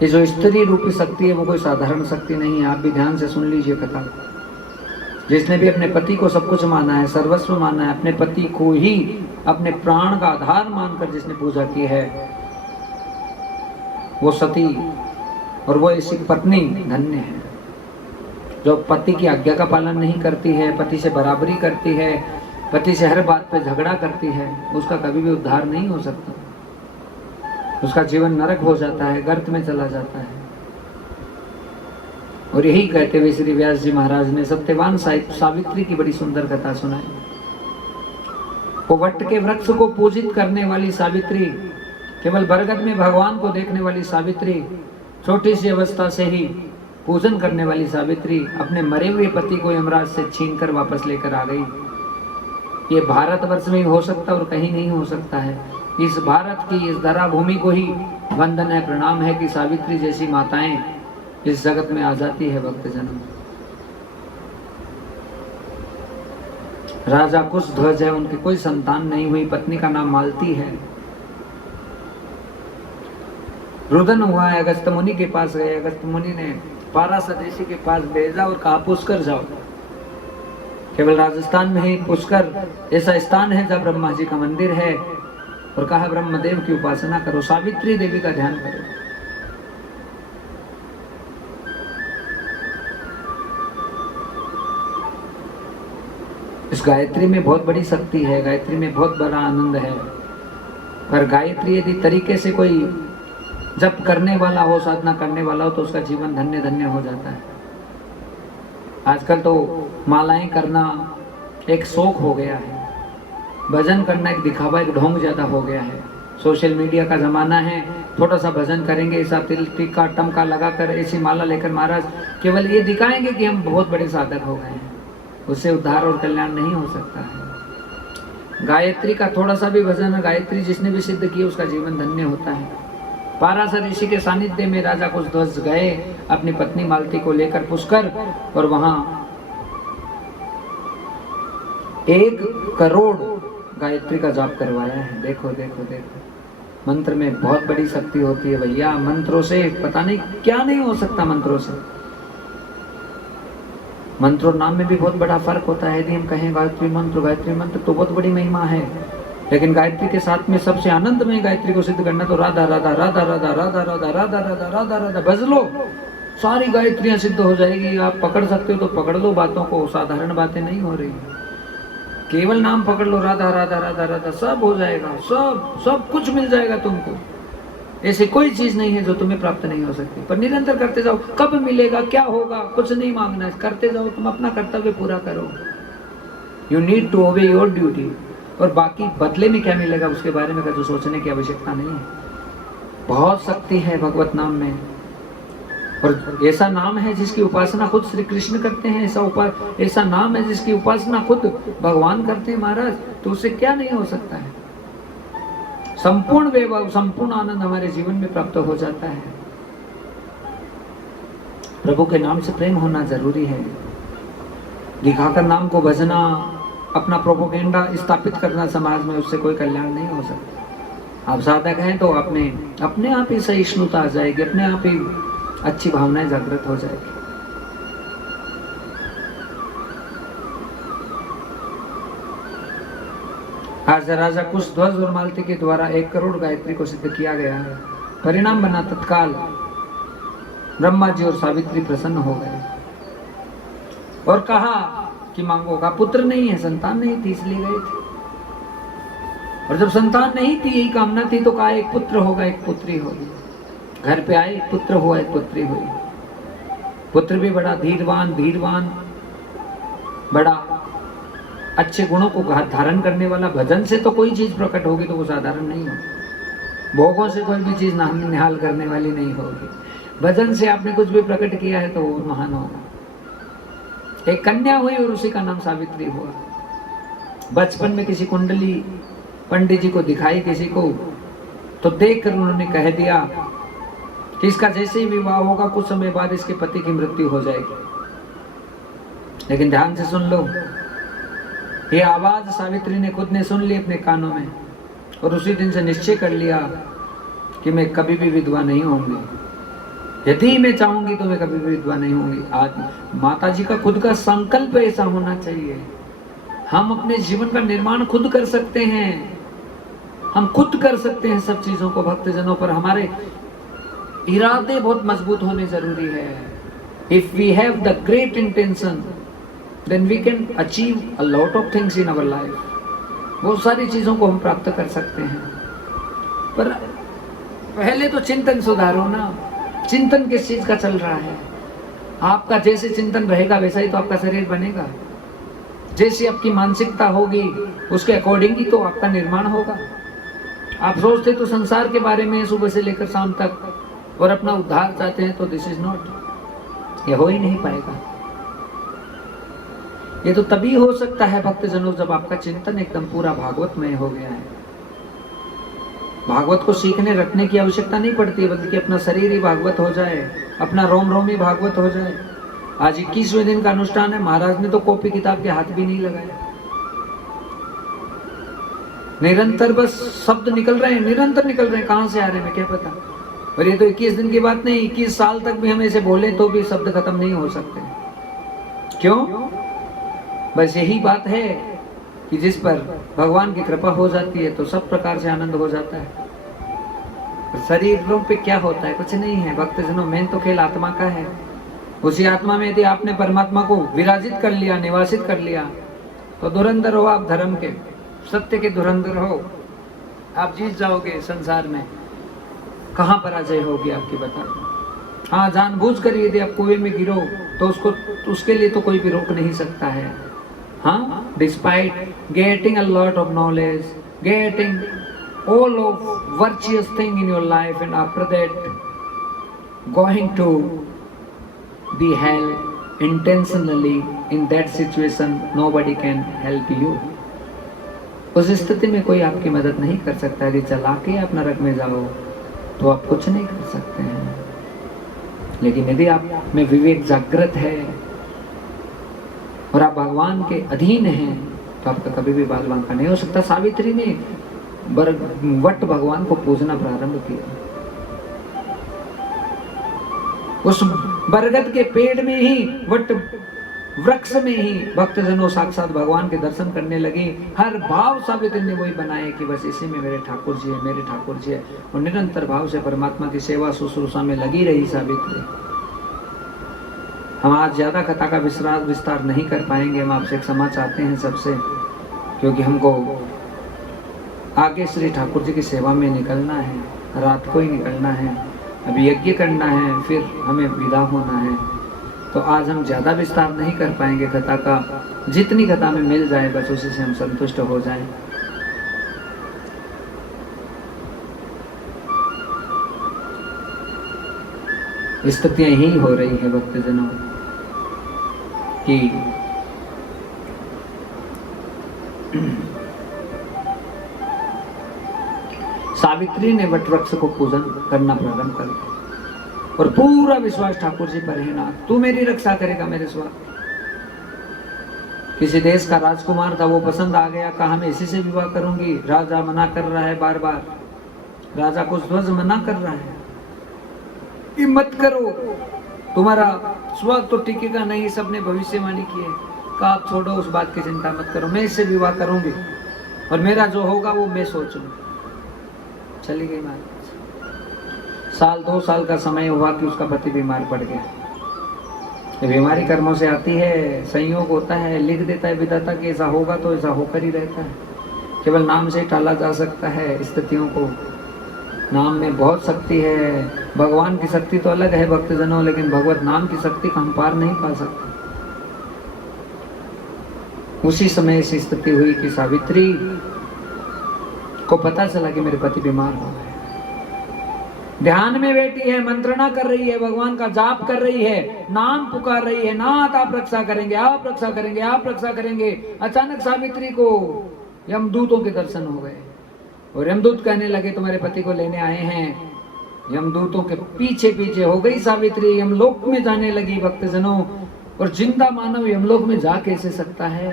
ये जो स्त्री रूपी शक्ति है वो कोई साधारण शक्ति नहीं है। आप भी ध्यान से सुन लीजिए कथा। जिसने भी अपने पति को सब कुछ माना है, सर्वस्व माना है, अपने पति को ही अपने प्राण का आधार मानकर जिसने पूजा की है, वो सती और वो ऐसी पत्नी धन्य है। जो पति की आज्ञा का पालन नहीं करती है, पति से बराबरी करती है, पति से हर बात पे झगड़ा करती है, उसका कभी भी उद्धार नहीं हो सकता। उसका जीवन नरक हो जाता है, गर्त में चला जाता है। और यही कहते हुए श्री व्यास जी महाराज ने सत्यवान सावित्री की बड़ी सुंदर कथा सुनाई। वो वट के वृक्ष को पूजित करने वाली सावित्री, केवल बरगद में भगवान को देखने वाली सावित्री, छोटी सी अवस्था से ही पूजन करने वाली सावित्री अपने मरे हुए पति को यमराज से छीनकर वापस लेकर आ गई। ये भारतवर्ष में हो सकता और कहीं नहीं हो सकता है। इस भारत की इस धरा भूमि को ही वंदन है, प्रणाम है कि सावित्री जैसी माताएं इस जगत में आ जाती है भक्तजनों। राजा कुश ध्वज है, उनकी कोई संतान नहीं हुई, पत्नी का नाम मालती है। रुदन हुआ है, अगस्त मुनि के पास गए। अगस्त मुनि ने पाराशर ऋषि के पास भेजा और कहा पुष्कर जाओ। केवल राजस्थान में ही पुष्कर ऐसा स्थान है जहाँ ब्रह्मा जी का मंदिर है, और कहा ब्रह्मदेव की उपासना करो, सावित्री देवी का ध्यान करो। इस गायत्री में बहुत बड़ी शक्ति है, गायत्री में बहुत बड़ा आनंद है। पर गायत्री यदि तरीके से कोई जप करने वाला हो, साधना करने वाला हो, तो उसका जीवन धन्य धन्य हो जाता है। आजकल तो मालाएं करना एक शौक हो गया है, भजन करना एक दिखावा, एक ढोंग ज़्यादा हो गया है। सोशल मीडिया का ज़माना है, थोड़ा सा भजन करेंगे, ऐसा तिल टीका टमका लगाकर ऐसी माला लेकर महाराज केवल ये दिखाएंगे कि हम बहुत बड़े साधक हो गए हैं। उससे उद्धार और कल्याण नहीं हो सकता है। गायत्री का थोड़ा सा भी भजन, गायत्री जिसने भी सिद्ध किया उसका जीवन धन्य होता है। पाराशर ऋषि के सानिध्य में राजा कुशध्वज गए अपनी पत्नी मालती को लेकर पुष्कर, और वहां 1 करोड़ गायत्री का जाप करवाया है। देखो देखो देखो, मंत्र में बहुत बड़ी शक्ति होती है भैया। मंत्रों से पता नहीं क्या नहीं हो सकता। मंत्रों से, मंत्र और नाम में भी बहुत बड़ा फर्क होता है। यदि हम कहें गायत्री मंत्र तो बहुत बड़ी महिमा है, लेकिन गायत्री के साथ में सबसे आनंदमय गायत्री को सिद्ध करना तो राधा राधा राधा राधा राधा राधा राधा राधा राधा राधा बज लो, सारी गायत्रियां सिद्ध हो जाएगी। आप पकड़ सकते हो तो पकड़ लो बातों को, साधारण बातें नहीं हो रही। केवल नाम पकड़ लो, राधा राधा राधा राधा, सब हो जाएगा, सब कुछ मिल जाएगा तुमको। ऐसी कोई चीज नहीं है जो तुम्हें प्राप्त नहीं हो सकती। पर निरंतर करते जाओ, कब मिलेगा क्या होगा कुछ नहीं मांगना है, करते जाओ, तुम अपना कर्तव्य पूरा करो। You need to obey your duty, और बाकी बदले में क्या मिलेगा उसके बारे में कभी सोचने की आवश्यकता नहीं है। बहुत शक्ति है भगवत नाम में, और ऐसा नाम है जिसकी उपासना खुद श्री कृष्ण करते हैं, ऐसा नाम है जिसकी उपासना खुद भगवान करते हैं महाराज, तो उससे क्या नहीं हो सकता है। संपूर्ण वैभव, संपूर्ण आनंद हमारे जीवन में प्राप्त हो जाता है। प्रभु के नाम से प्रेम होना जरूरी है। दिखाकर नाम को भजना, अपना प्रोपोगेंडा स्थापित करना समाज में, उससे कोई कल्याण नहीं हो सकता। आप साधक हैं तो अपने आप ही सहिष्णुता आ जाएगी, अपने आप ही अच्छी भावनाएं जागृत हो जाएगी। आज राजा कुशध्वज और मालती के द्वारा 1 करोड़ गायत्री को सिद्ध किया गया है। परिणाम बना तत्काल ब्रह्मा जी और सावित्री प्रसन्न हो गए और कहा कि मांगो। का पुत्र नहीं है, संतान नहीं थी, इसलिए गए थे। और जब संतान नहीं थी, यही कामना थी, तो कहा एक पुत्र होगा, एक पुत्री होगी। घर पे आए, एक पुत्र हुआ, एक पुत्री हुई। पुत्र भी बड़ा धीरवान, बड़ा अच्छे गुणों को धारण करने वाला। भजन से तो कोई चीज प्रकट होगी तो वो साधारण नहीं होगी। भोगों से कोई भी चीज निहाल करने वाली नहीं होगी। भजन से आपने कुछ भी प्रकट किया है तो वो महान होगा। एक कन्या हुई और उसी का नाम सावित्री हुआ। बचपन में किसी कुंडली पंडित जी को दिखाई किसी को, तो देखकर उन्होंने कह दिया कि इसका जैसे ही विवाह होगा कुछ समय बाद इसके पति की मृत्यु हो जाएगी। लेकिन ध्यान से सुन लो, ये आवाज सावित्री ने खुद ने सुन ली अपने कानों में, और उसी दिन से निश्चय कर लिया कि मैं कभी भी विधवा नहीं होंगी। यदि मैं चाहूंगी तो मैं कभी भी विधवा नहीं होंगी। आज माता जी का खुद का संकल्प ऐसा होना चाहिए। हम अपने जीवन का निर्माण खुद कर सकते हैं, हम खुद कर सकते हैं सब चीजों को। भक्तजनों पर हमारे इरादे बहुत मजबूत होने जरूरी है। If we have the great intention then we can achieve a lot of things in our life. बहुत सारी चीजों को हम प्राप्त कर सकते हैं। पर पहले तो चिंतन सुधारो ना। चिंतन किस चीज का चल रहा है? आपका जैसे चिंतन रहेगा वैसा ही तो आपका शरीर बनेगा। जैसी आपकी मानसिकता होगी उसके अकॉर्डिंग ही तो आपका निर्माण होगा। आप सोचते तो संसार के बारे में सुबह से लेकर शाम तक और अपना उद्धार चाहते हैं तो दिस इज नॉट, ये हो ही नहीं पाएगा। ये तो तभी हो सकता है भक्तजनों जब आपका चिंतन एकदम पूरा भागवतमय हो गया है। भागवत को सीखने रटने की आवश्यकता नहीं पड़ती, बल्कि अपना शरीर ही भागवत हो जाए, अपना रोम रोम ही भागवत हो जाए। आज 21वें दिन का अनुष्ठान है, महाराज ने तो कॉपी किताब के हाथ भी नहीं लगाया। निरंतर बस शब्द निकल रहे हैं, निरंतर निकल रहे हैं, कहां से आ रहे हैं मैं क्या पता। और ये तो 21 दिन की बात नहीं, 21 साल तक भी हम ऐसे बोले तो भी शब्द खत्म नहीं हो सकते। क्यों? बस यही बात है कि जिस पर भगवान की कृपा हो जाती है तो सब प्रकार से आनंद हो जाता है। शरीरों पे क्या होता है? कुछ नहीं है भक्तजनों, मेन तो खेल आत्मा का है। उसी आत्मा में यदि आपने परमात्मा को विराजित कर लिया, निवासित कर लिया, तो धुरंधर हो आप, धर्म के सत्य के धुरंधर हो। आप जीत जाओगे संसार में। कहाँ पराजय होगी आपकी, बता दो। हाँ, जानबूझकर यदि आप कुएं में गिरो तो उसके लिए तो कोई भी रोक नहीं सकता है। हाँ, despite getting a lot of knowledge, getting all of virtuous thing in your life, and after that going to be held intentionally in that situation, nobody can help you. उस स्थिति में कोई आपकी मदद नहीं कर सकता। यदि चला के आप नरक में जाओ तो आप कुछ नहीं कर सकते हैं। लेकिन यदि आप में विवेक जागृत है और आप भगवान के अधीन हैं तो आपका कभी भी बाल बांका नहीं हो सकता। सावित्री ने वट भगवान को पूजना प्रारंभ किया। उस बरगद के पेड़ में ही, वट वृक्ष में ही भक्तजनों साक्षात भगवान के दर्शन करने लगी। हर भाव सावित्री ने वही बनाए कि बस इसी में मेरे ठाकुर जी है, मेरे ठाकुर जी है, और निरंतर भाव से परमात्मा की सेवा शुश्रूषा में लगी रही सावित्री। हम आज ज्यादा कथा का विस्तार नहीं कर पाएंगे। हम आपसे क्षमा चाहते हैं सबसे, क्योंकि हमको आगे श्री ठाकुर जी की सेवा में निकलना है, रात को ही निकलना है, अभी यज्ञ करना है, फिर हमें विदा होना है। तो आज हम ज़्यादा विस्तार नहीं कर पाएंगे कथा का। जितनी कथा में मिल जाए बस उसी से हम संतुष्ट हो जाएं। स्थितियां ही हो रही है भक्तजनों कि सावित्री ने वट वृक्ष को पूजन करना प्रारंभ कर दिया और पूरा विश्वास ठाकुर जी पर है। ना तू मेरी रक्षा करेगा मेरे स्वामी। किसी देश का राजकुमार था, वो पसंद आ गया, कहा मैं इसी से विवाह करूंगी। राजा मना कर रहा है, बार बार राजा को ध्वज मना कर रहा है कि मत करो, तुम्हारा स्वाद तो टिकेगा नहीं, सबने भविष्यवाणी की है। कहा आप छोड़ो, उस बात की चिंता मत करो, मैं इससे विवाह करूंगी और मेरा जो होगा वो मैं सोचूंगी। चली गई महाराज। साल 2 साल का समय हुआ कि उसका पति बीमार पड़ गया। ये बीमारी कर्मों से आती है, संयोग होता है, लिख देता है विधाता कि ऐसा होगा तो ऐसा होकर ही रहता है। केवल नाम से टाला जा सकता है स्थितियों को। नाम में बहुत शक्ति है। भगवान की शक्ति तो अलग है भक्तजनों, लेकिन भगवत नाम की शक्ति का हम पार नहीं पा सकते। उसी समय ऐसी स्थिति हुई कि सावित्री को पता चला कि मेरे पति बीमार हो गए। ध्यान में बैठी है, मंत्रणा कर रही है, भगवान का जाप कर रही है, नाम पुकार रही है, नाथ आप रक्षा करेंगे, आप रक्षा करेंगे, आप रक्षा करेंगे। अचानक सावित्री को यमदूतों के दर्शन हो गए और यमदूत कहने लगे तुम्हारे पति को लेने आए हैं। यमदूतों के पीछे पीछे हो गई सावित्री, यमलोक में जाने लगी भक्तजनों। और जिंदा मानव यमलोक में जा कैसे सकता है?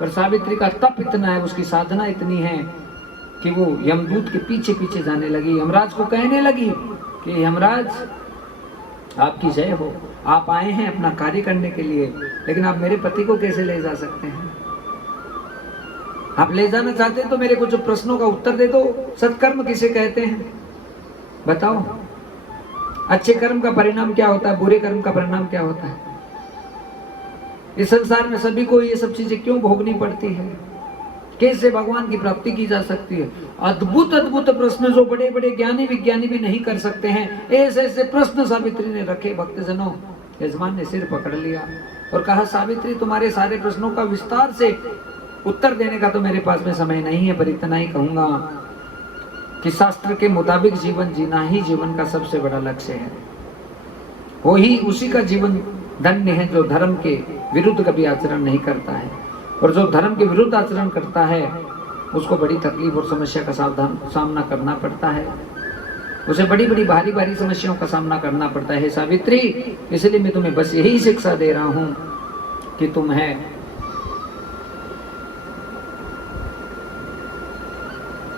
पर सावित्री का तप इतना है, उसकी साधना इतनी है कि वो यमदूत के पीछे पीछे जाने लगी। यमराज को कहने लगी कि यमराज आपकी जय हो, आप आए हैं अपना कार्य करने के लिए, लेकिन आप मेरे पति को कैसे ले जा सकते हैं? आप ले जाना चाहते हैं तो मेरे कुछ प्रश्नों का उत्तर दे दो। सत्कर्म किसे कहते हैं बताओ? अच्छे कर्म का परिणाम क्या होता है, बुरे कर्म का परिणाम क्या होता है? इस संसार में सभी को ये सब चीजें क्यों भोगनी पड़ती है? कैसे भगवान की प्राप्ति की जा सकती है? अद्भुत अद्भुत प्रश्न जो बड़े बड़े ज्ञानी विज्ञानी भी नहीं कर सकते हैं, ऐसे ऐसे प्रश्न सावित्री ने रखे। भक्तजनों, यजमान ने सिर पकड़ लिया और कहा सावित्री तुम्हारे सारे प्रश्नों का विस्तार से उत्तर देने का तो मेरे पास में समय नहीं है, पर इतना ही कहूंगा कि शास्त्र के मुताबिक जीवन जीना ही जीवन का सबसे बड़ा लक्ष्य है। वो ही उसी का जीवन धन्य है जो धर्म के विरुद्ध कभी आचरण नहीं करता है। और जो धर्म के विरुद्ध आचरण करता है उसको बड़ी तकलीफ और समस्या का सामना करना पड़ता है। उसे बड़ी बड़ी भारी भारी समस्याओं का सामना करना पड़ता है। सावित्री, इसलिए मैं तुम्हें बस यही शिक्षा दे रहा हूं कि तुम है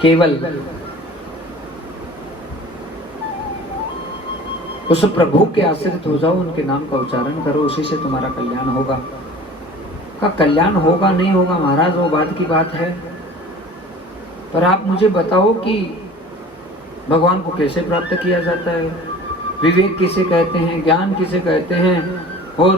केवल उस प्रभु के आश्रित हो जाओ, उनके नाम का उच्चारण करो, उसी से तुम्हारा कल्याण होगा। का कल्याण होगा नहीं होगा महाराज वो बात की बात है, पर आप मुझे बताओ कि भगवान को कैसे प्राप्त किया जाता है, विवेक किसे कहते हैं, ज्ञान किसे कहते हैं, और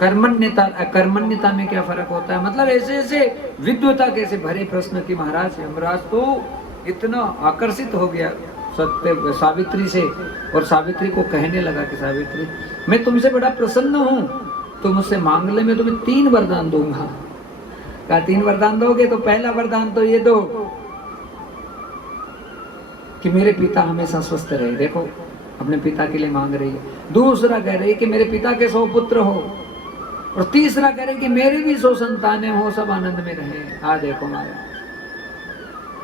कर्मण्यता में क्या फर्क होता है? मतलब ऐसे ऐसे विद्वता कैसे भरे प्रश्न की महाराज। यमराज तो इतना आकर्षित हो गया सत्य सावित्री से, और सावित्री को कहने लगा कि सावित्री मैं तुमसे बड़ा प्रसन्न हूँ, तुम मुझसे मांग ले, मैं तुम्हें 3 वरदान दूंगा। कहा 3 वरदान दोगे? तो पहला वरदान तो ये दो कि मेरे पिता हमेशा स्वस्थ रहे। देखो अपने पिता के लिए मांग रही है। दूसरा कह रही है कि मेरे पिता के 100 पुत्र हो, और तीसरा कह रही है कि मेरे भी 100 संतानें हो, सब आनंद में रहे। देखो महाराज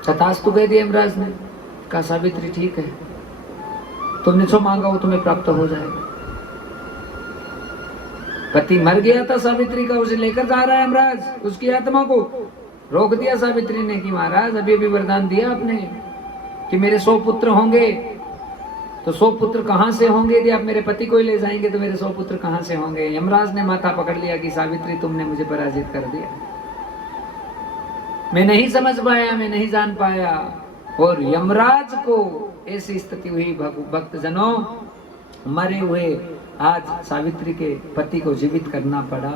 तथास्तु कह दिया यमराज ने। कहा सावित्री ठीक है, तुमने जो मांगा वो तुम्हें प्राप्त हो जाएगा। पति मर गया था सावित्री का, उसे लेकर जा रहा है यमराज, उसकी आत्मा को रोक दिया सावित्री ने कि महाराज अभी अभी वरदान दिया आपने कि मेरे 100 पुत्र होंगे, तो 100 पुत्र कहां से होंगे? यदि आप मेरे पति को ही ले जाएंगे तो मेरे 100 पुत्र कहां से होंगे? यमराज ने माथा पकड़ लिया कि सावित्री तुमने मुझे पराजित कर दिया, मैं नहीं समझ पाया, मैं नहीं जान पाया। और यमराज को ऐसी स्थिति हुई, भक्तजनों मरे हुए आज सावित्री के पति को जीवित करना पड़ा।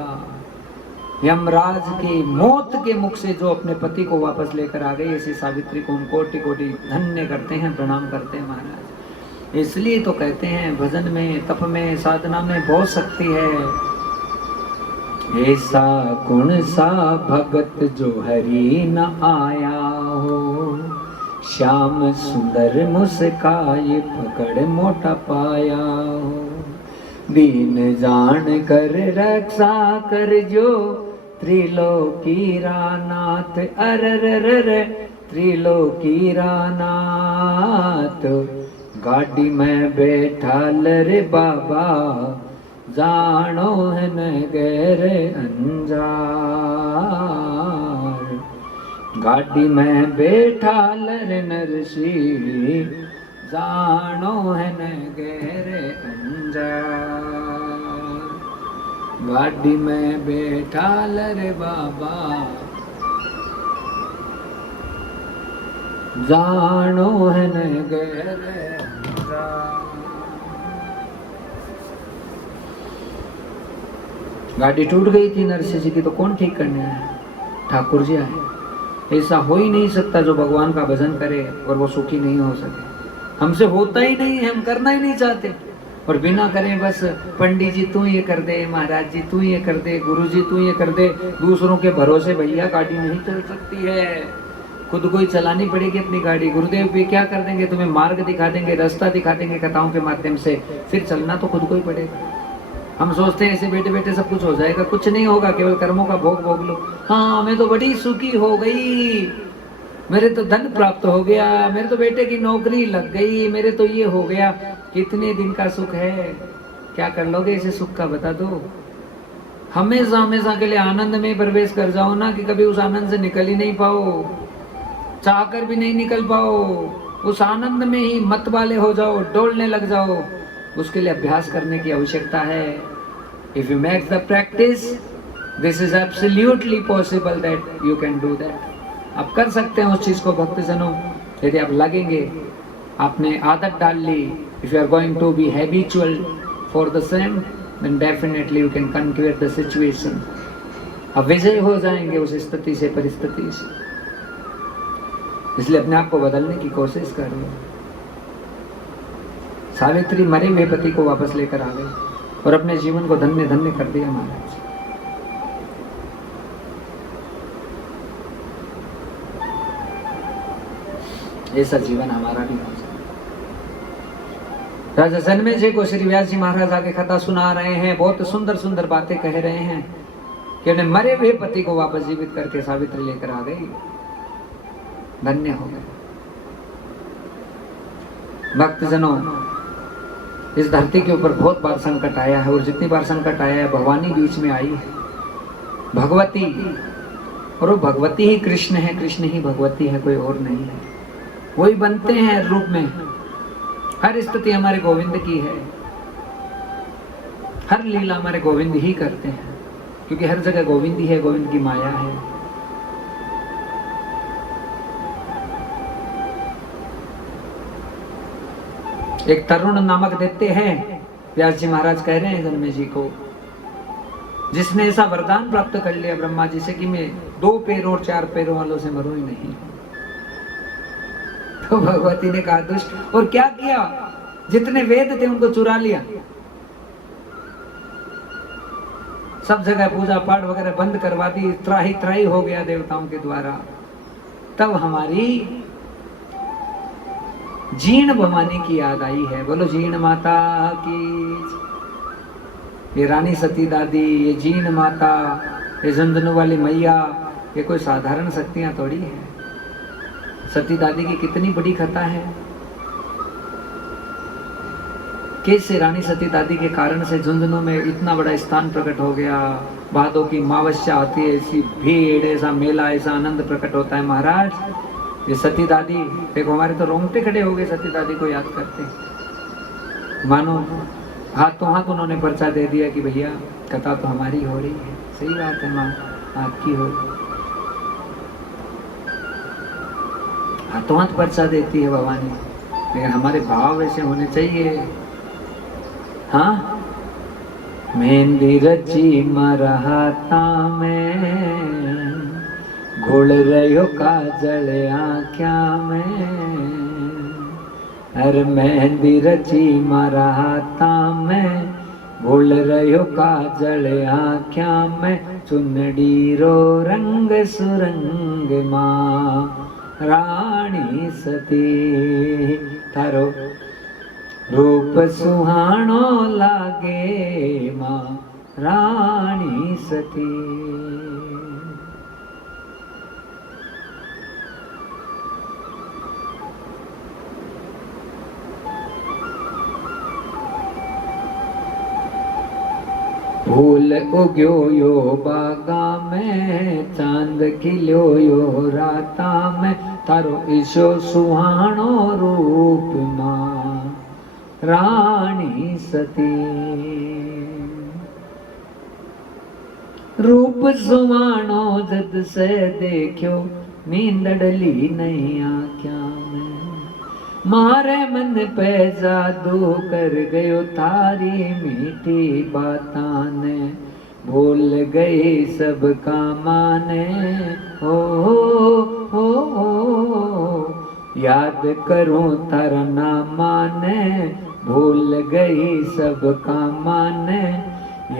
यमराज की मौत के मुख से जो अपने पति को वापस लेकर आ गई, ऐसी सावित्री को हम कोटि कोटि धन्य करते हैं, प्रणाम करते हैं महाराज। इसलिए तो कहते हैं भजन में, तप में, साधना में बहुत शक्ति है। ऐसा कौन सा भगत जो हरि न आया हो, श्याम सुंदर मुस्काए पकड़ मोटा पाया हो। दीन जान कर रक्षा कर जो त्रिलोकी रानाथ, अरररर त्रिलोकी रानाथ। गाड़ी में बैठा लरे बाबा, जानो है नगर अंजार। गाड़ी में बैठा लरे नरसी, जानो है नगर अंजार। गाड़ी में बैठा लरे बाबा, जानो है नगर अंजार। गाड़ी टूट गई थी नरसिंह जी की, तो कौन ठीक करने आया? ठाकुर जी आए। ऐसा हो ही नहीं सकता जो भगवान का भजन करे और वो सुखी नहीं हो सके। हमसे होता ही नहीं है, हम करना ही नहीं चाहते, और बिना करें बस पंडित जी तू ये कर दे, महाराज जी तू ये कर दे, गुरु जी तू ये कर दे। दूसरों के भरोसे भैया गाड़ी नहीं चल सकती है, खुद को ही चलानी पड़ेगी अपनी गाड़ी। गुरुदेव भी क्या कर देंगे? तुम्हें मार्ग दिखा देंगे, रास्ता दिखा देंगे कथाओं के माध्यम से, फिर चलना तो खुद को ही पड़ेगा। हम सोचते हैं ऐसे बैठे बैठे सब कुछ हो जाएगा, कुछ नहीं होगा, केवल कर्मों का भोग भोग लो। हाँ मैं तो बड़ी सुखी हो गई, मेरे तो धन प्राप्त हो गया, मेरे तो बेटे की नौकरी लग गई, मेरे तो ये हो गया। कितने दिन का सुख है, क्या कर लोगे इसे सुख का? बता दो। हमेशा हमेशा के लिए आनंद में प्रवेश कर जाओ ना, कि कभी उस आनंद से निकल ही नहीं पाओ, चाहकर भी नहीं निकल पाओ। उस आनंद में ही मत वाले हो जाओ, डोलने लग जाओ। उसके लिए अभ्यास करने की आवश्यकता है। If you make the practice, this is absolutely possible that you can do that. आप कर सकते हैं उस चीज को भक्तजनों, यदि आप लगेंगे, आपने आदत डाल ली। If you are going to be habitual for the same, then definitely you can conquer the situation. आप विजय हो जाएंगे उस स्थिति से, परिस्थिति से। इसलिए अपने आप को बदलने की कोशिश करो। सावित्री मरे हुए पति को वापस लेकर आ गई और अपने जीवन को धन्य धन्य कर दिया महाराज। ऐसा जीवन हमारा भी हो जाए। राजा जन्मे जी को श्री व्यास जी महाराज आगे कथा सुना रहे हैं, बहुत सुंदर सुंदर बातें कह रहे हैं कि उन्हें मरे हुए पति को वापस जीवित करके सावित्री लेकर आ गई, धन्य हो गए। भक्तजनों, इस धरती के ऊपर बहुत बार संकट आया है, और जितनी बार संकट आया है भगवानी बीच में आई है, भगवती। और वो भगवती ही कृष्ण है, कृष्ण ही भगवती है, कोई और नहीं है। वही बनते हैं हर रूप में। हर स्थिति हमारे गोविंद की है, हर लीला हमारे गोविंद ही करते हैं, क्योंकि हर जगह गोविंद ही है, गोविंद की माया है। एक तरुण नामक देते हैं, व्यास जी महाराज कह रहे हैं जन्मे जी को, जिसने ऐसा वरदान प्राप्त कर लिया ब्रह्मा जी से कि मैं 2 पैरों और 4 पैरों वालों से मरूं ही नहीं। तो भगवती ने कहा दुष्ट, और क्या किया, जितने वेद थे उनको चुरा लिया, सब जगह पूजा पाठ वगैरह बंद करवा दी, त्राही त्राही हो गया देवताओं के द्वारा। तब हमारी जीण भवानी की याद आई है। बोलो जीण माता की। ये रानी सती दादी, ये जीण माता, ये झुंझुनू वाली मैया, ये कोई साधारण शक्तियां थोड़ी है। सती दादी की कितनी बड़ी कथा है। कैसे रानी सती दादी के कारण से झुंझुनू में इतना बड़ा स्थान प्रकट हो गया। भादों की अमावस्या आती है, ऐसी भीड़, ऐसा मेला, ऐसा आनंद प्रकट होता है। महाराज ये सती दादी देखो, हमारे तो रोंगटे खड़े हो गए सती दादी को याद करते। मानो हाथों हाथ उन्होंने पर्चा दे दिया कि भैया कथा तो हमारी हो रही है। सही बात है माँ, आपकी हो। हाथों हाथ पर्चा देती है भवानी, लेकिन हमारे भाव वैसे होने चाहिए। हाँ, मेहंदी रची मारा हाथा में, घोल रहो काजल आँख्या में। अरे मेहंदी रची मारा हाथा में, घोल रहो काजल आँख्या में। चुनड़ी रो रंग सुरंग माँ रानी सती, थारो रूप सुहाणो लागे माँ रानी सती। फूल उग्यो यो बागा में, चांद खिल्यो यो राता में। तारो ईशो सुहाणो रूप माँ रानी सती। रूप सुहाणो जद से देखो, नींदड़ली नहीं आँख्या में। मारे मन पे जादू कर गयो, तारी मीठी बातां ने। भूल गई सब कामाने, हो याद करूं तारा नामा ने। भूल गई सब कामाने,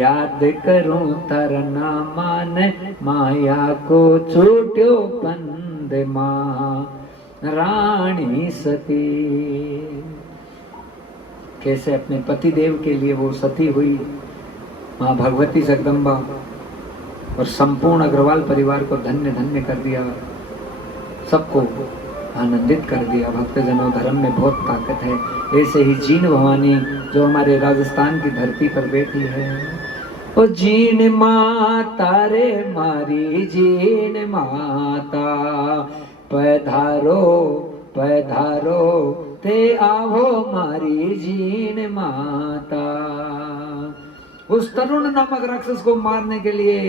याद करूं तारा नामा ने। माया को छूट्यो पंद माँ रानी सती। कैसे अपने पति देव के लिए वो सती हुई माँ भगवती जगदम्बा, और संपूर्ण अग्रवाल परिवार को धन्य धन्य कर दिया, सबको आनंदित कर दिया। भक्तजनों, धर्म में बहुत ताकत है। ऐसे ही जीण भवानी जो हमारे राजस्थान की धरती पर बैठी है, ओ जीण माता रे मारी जीण माता। पधारो पधारो ते आवो मारी जीण माता। उस तरुण नामक राक्षस को मारने के लिए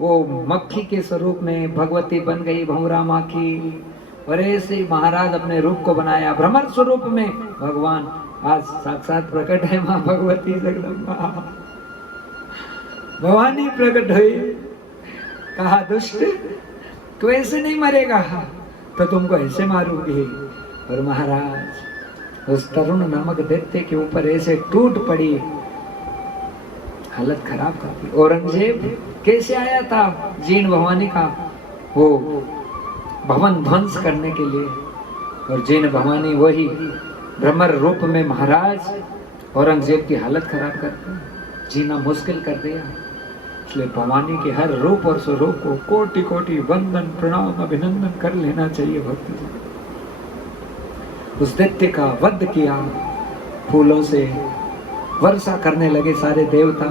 वो मक्खी के स्वरूप में भगवती बन गई, भंवरा माखी। और ऐसे महाराज अपने रूप को बनाया, भ्रमर स्वरूप में भगवान आज साक्षात प्रकट है। माँ भगवती जगदम्बा भवानी प्रकट हुई। कहा दुष्ट तू ऐसे नहीं मरेगा, तो तुमको ऐसे मारूंगी। और महाराज उस तरुण नामक दैत्य के ऊपर ऐसे टूट पड़ी, हालत खराब कर दी। औरंगजेब कैसे आया था जीण भवानी का वो भवन ध्वंस करने के लिए, और जीण भवानी वही भ्रमर रूप में महाराज औरंगजेब की हालत खराब कर दी, जीना मुश्किल कर दिया। इसलिए भवानी के हर रूप और स्वरूप को कोटि कोटि वंदन प्रणाम अभिनंदन कर लेना चाहिए। भक्ति उस दैत्य का वध किया, फूलों से वर्षा करने लगे सारे देवता।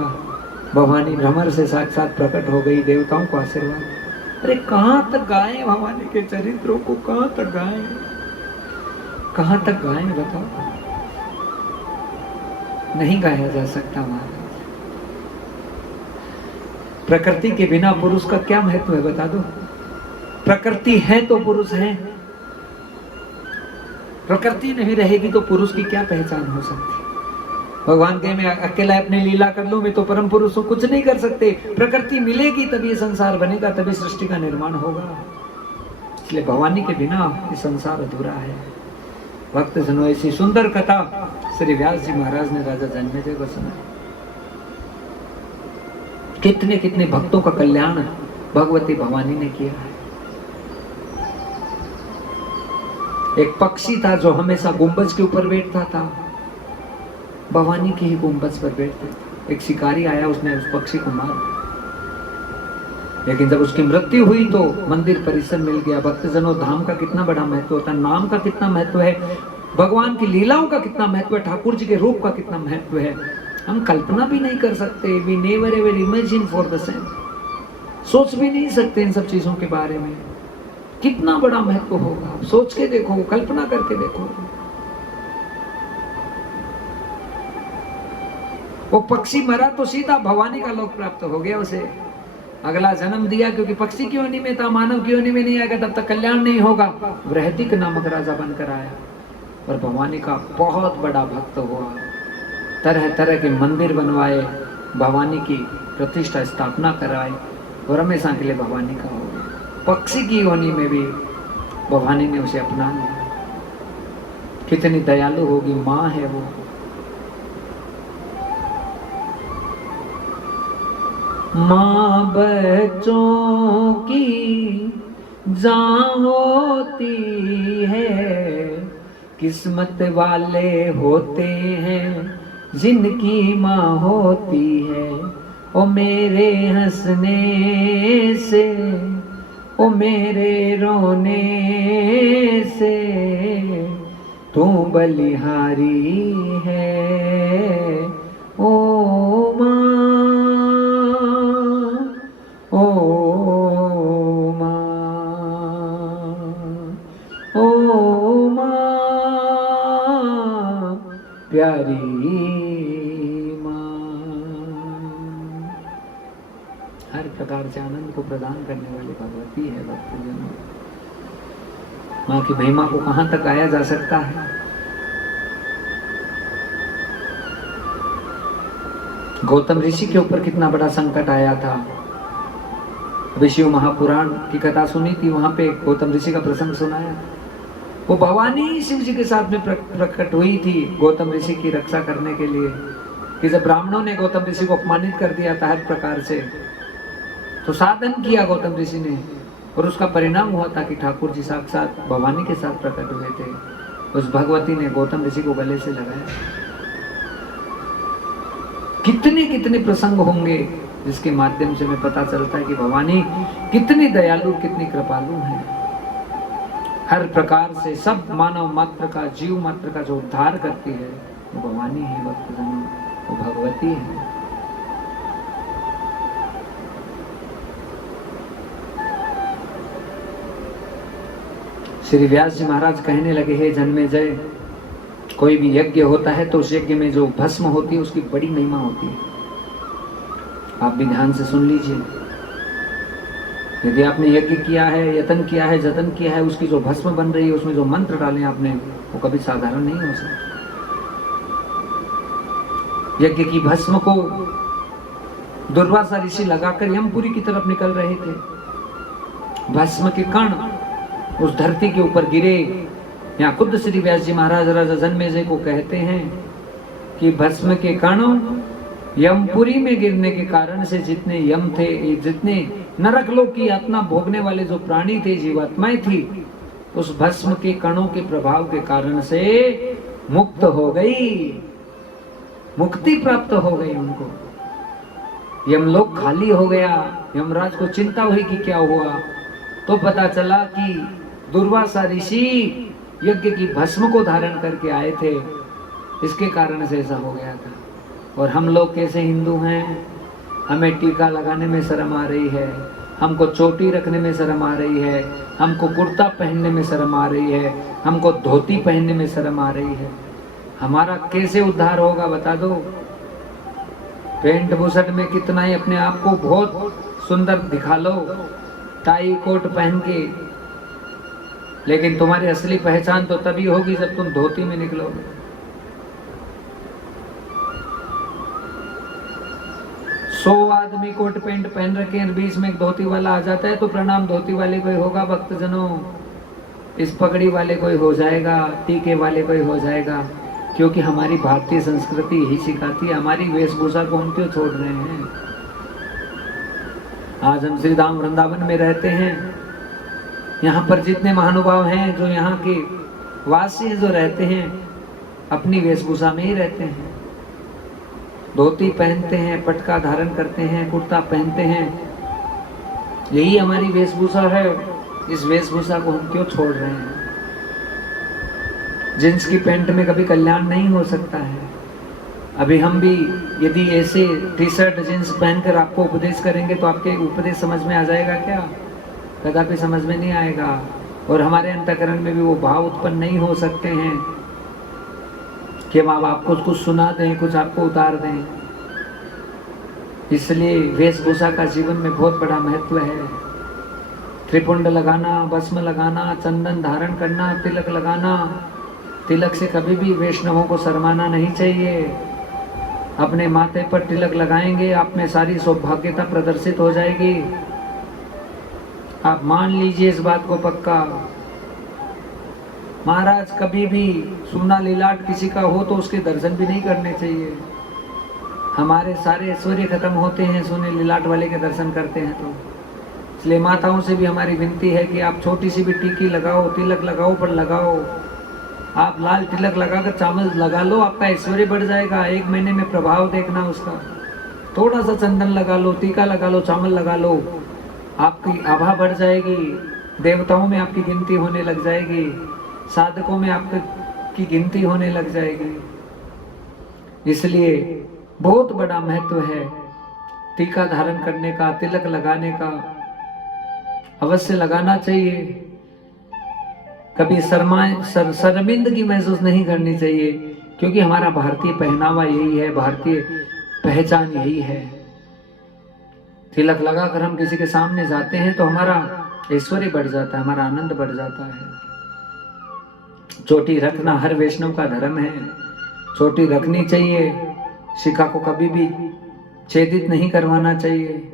भवानी भ्रमर से साक्षात प्रकट हो गई, देवताओं को आशीर्वाद। अरे कहां तक गाएं भवानी के चरित्रों को, कहां तक गाएं, कहां तक गाएं बताओ। नहीं गाया जा सकता महाराज। प्रकृति के बिना पुरुष का क्या महत्व है बता दो। प्रकृति है तो पुरुष है, प्रकृति नहीं रहेगी तो पुरुष की क्या पहचान हो सकती। भगवान के मैं अकेला अपनी लीला कर लूं, मैं तो परम पुरुष हूं, कुछ नहीं कर सकते। प्रकृति मिलेगी तभी संसार बनेगा, तभी सृष्टि का निर्माण होगा। इसलिए भवानी के बिना ये संसार अधूरा है। भक्त जनों, ऐसी सुंदर कथा श्री व्यास जी महाराज ने राजा जन्मेजय को सुनाई। कितने कितने भक्तों का कल्याण भगवती भवानी ने किया है। एक पक्षी था जो हमेशा गुंबज के ऊपर बैठता था, भवानी के ही गुंबज पर बैठते थे। एक शिकारी आया, उसने उस पक्षी को मार, लेकिन जब उसकी मृत्यु हुई तो मंदिर परिसर मिल गया। भक्तजनों, धाम का कितना बड़ा महत्व होता है, नाम का कितना महत्व है, भगवान की लीलाओं का कितना महत्व है, ठाकुर जी के रूप का कितना महत्व है, हम कल्पना भी नहीं कर सकते। We never ever imagine for the same, सोच भी नहीं सकते इन सब चीजों के बारे में, कितना बड़ा महत्व होगा। सोच के देखो, कल्पना करके देखो। वो पक्षी मरा तो सीधा भवानी का लोक प्राप्त हो गया, उसे अगला जन्म दिया, क्योंकि पक्षी की योनि में था, मानव की योनि में नहीं आएगा तब तक कल्याण नहीं होगा। बृहदिक नामक राजा बनकर आया और भवानी का बहुत बड़ा भक्त हुआ, तरह तरह के मंदिर बनवाए, भवानी की प्रतिष्ठा स्थापना कराई और हमेशा के लिए भवानी का हो गया। पक्षी की योनि में भी भवानी ने उसे अपना लिया। कितनी दयालु होगी, माँ है वो। माँ बच्चों की जान होती है, किस्मत वाले होते हैं जिनकी माँ होती है। ओ मेरे हंसने से, ओ मेरे रोने से तू बलिहारी है। ओ माँ, ओ माँ, ओ माँ प्यारी माँ। हर प्रकार से आनंद को प्रदान करने वाली भगवती है भक्तजनों। माँ की महिमा को कहाँ तक गाया जा सकता है। गौतम ऋषि के ऊपर कितना बड़ा संकट आया था। अभी शिव महापुराण की कथा सुनी थी, वहां पे गौतम ऋषि का प्रसंग सुनाया। वो भवानी शिव जी के साथ में प्रकट हुई थी गौतम ऋषि की रक्षा करने के लिए, कि जब ब्राह्मणों ने गौतम ऋषि को अपमानित कर दिया था हर प्रकार से, तो साधन किया गौतम ऋषि ने, और उसका परिणाम हुआ था कि ठाकुर जी साक्षात भवानी के साथ प्रकट हुए थे। उस भगवती ने गौतम ऋषि को गले से लगाया। कितने कितने प्रसंग होंगे जिसके माध्यम से हमें पता चलता है कि भवानी कितनी दयालु, कितनी कृपालु है। हर प्रकार से सब मानव मात्र का, जीव मात्र का जो उद्धार करती है वो भवानी है भक्तजनों, वो भगवती है। श्री व्यास जी महाराज कहने लगे, हे जन्मेजय, कोई भी यज्ञ होता है तो उस यज्ञ में जो भस्म होती है उसकी बड़ी महिमा होती है। आप भी ध्यान से सुन लीजिए। यदि आपने यज्ञ किया है, यतन किया है, जतन किया है, उसकी जो भस्म बन रही है, उसमें जो मंत्र डाले आपने, वो कभी साधारण नहीं हो सकता। यज्ञ की भस्म को दुर्वासा ऋषि लगाकर यमपुरी की तरफ निकल रहे थे। भस्म के कण उस धरती के ऊपर गिरे। यहाँ खुद श्री व्यास जी महाराज राजा जन्मेजय को कहते हैं कि भस्म के कण यमपुरी में गिरने के कारण से जितने यम थे, जितने नरक लोक की यातना भोगने वाले जो प्राणी थे, जीवात्माएं थी, उस भस्म के कणों के प्रभाव के कारण से मुक्त हो गई, मुक्ति प्राप्त हो गई उनको। यमलोक खाली हो गया। यमराज को चिंता हुई कि क्या हुआ, तो पता चला कि दुर्वासा ऋषि यज्ञ की भस्म को धारण करके आए थे, इसके कारण से ऐसा हो गया था। और हम लोग कैसे हिंदू हैं, हमें टीका लगाने में शर्म आ रही है, हमको चोटी रखने में शर्म आ रही है, हमको कुर्ता पहनने में शर्म आ रही है, हमको धोती पहनने में शर्म आ रही है। हमारा कैसे उद्धार होगा बता दो। पेंट बुशर्ट में कितना ही अपने आप को बहुत सुंदर दिखा लो, टाई कोट पहन के, लेकिन तुम्हारी असली पहचान तो तभी होगी जब तुम धोती में निकलोगे। 100 आदमी कोट पैंट पहन रखे हैं, बीच में एक धोती वाला आ जाता है तो प्रणाम धोती वाले को ही होगा भक्तजनों। इस पगड़ी वाले कोई हो जाएगा, टीके वाले कोई हो जाएगा, क्योंकि हमारी भारतीय संस्कृति यही सिखाती है। हमारी वेशभूषा को हम क्यों छोड़ रहे हैं? आज हम श्री धाम वृंदावन में रहते हैं, यहाँ पर जितने महानुभाव हैं, जो यहाँ के वासी जो रहते हैं, अपनी वेशभूषा में ही रहते हैं। धोती पहनते हैं, पटका धारण करते हैं, कुर्ता पहनते हैं, यही हमारी वेशभूषा है। इस वेशभूषा को हम क्यों छोड़ रहे हैं? जींस की पैंट में कभी कल्याण नहीं हो सकता है। अभी हम भी यदि ऐसे टी शर्ट जींस पहनकर आपको उपदेश करेंगे तो आपके उपदेश समझ में आ जाएगा क्या? कदापि समझ में नहीं आएगा। और हमारे अंतःकरण में भी वो भाव उत्पन्न नहीं हो सकते हैं कि माँ बाप को कुछ सुना दें, कुछ आपको उतार दें। इसलिए वेशभूषा का जीवन में बहुत बड़ा महत्व है। त्रिपुंड लगाना, भस्म लगाना, चंदन धारण करना, तिलक लगाना, तिलक से कभी भी वैष्णवों को शर्माना नहीं चाहिए। अपने माथे पर तिलक लगाएंगे, आप में सारी सौभाग्यता प्रदर्शित हो जाएगी। आप मान लीजिए इस बात को पक्का। महाराज कभी भी सोना लीलाट किसी का हो तो उसके दर्शन भी नहीं करने चाहिए। हमारे सारे ऐश्वर्य खत्म होते हैं सोने लीलाट वाले के दर्शन करते हैं तो। इसलिए माताओं से भी हमारी विनती है कि आप छोटी सी भी टीकी लगाओ, तिलक लगाओ, पर लगाओ। आप लाल तिलक लगाकर चावल लगा लो, आपका ऐश्वर्य बढ़ जाएगा। 1 महीने में प्रभाव देखना उसका। थोड़ा सा चंदन लगा लो, टीका लगा लो, चावल लगा लो, आपकी आभा बढ़ जाएगी। देवताओं में आपकी गिनती होने लग जाएगी, साधकों में आपकी गिनती होने लग जाएगी। इसलिए बहुत बड़ा महत्व है टीका धारण करने का, तिलक लगाने का। अवश्य लगाना चाहिए। कभी शर्मिंदगी महसूस नहीं करनी चाहिए, क्योंकि हमारा भारतीय पहनावा यही है, भारतीय पहचान यही है। तिलक लगाकर हम किसी के सामने जाते हैं तो हमारा ऐश्वर्य बढ़ जाता है, हमारा आनंद बढ़ जाता है। चोटी रखना हर वैष्णव का धर्म है, चोटी रखनी चाहिए। शिखा को कभी भी छेदित नहीं करवाना चाहिए।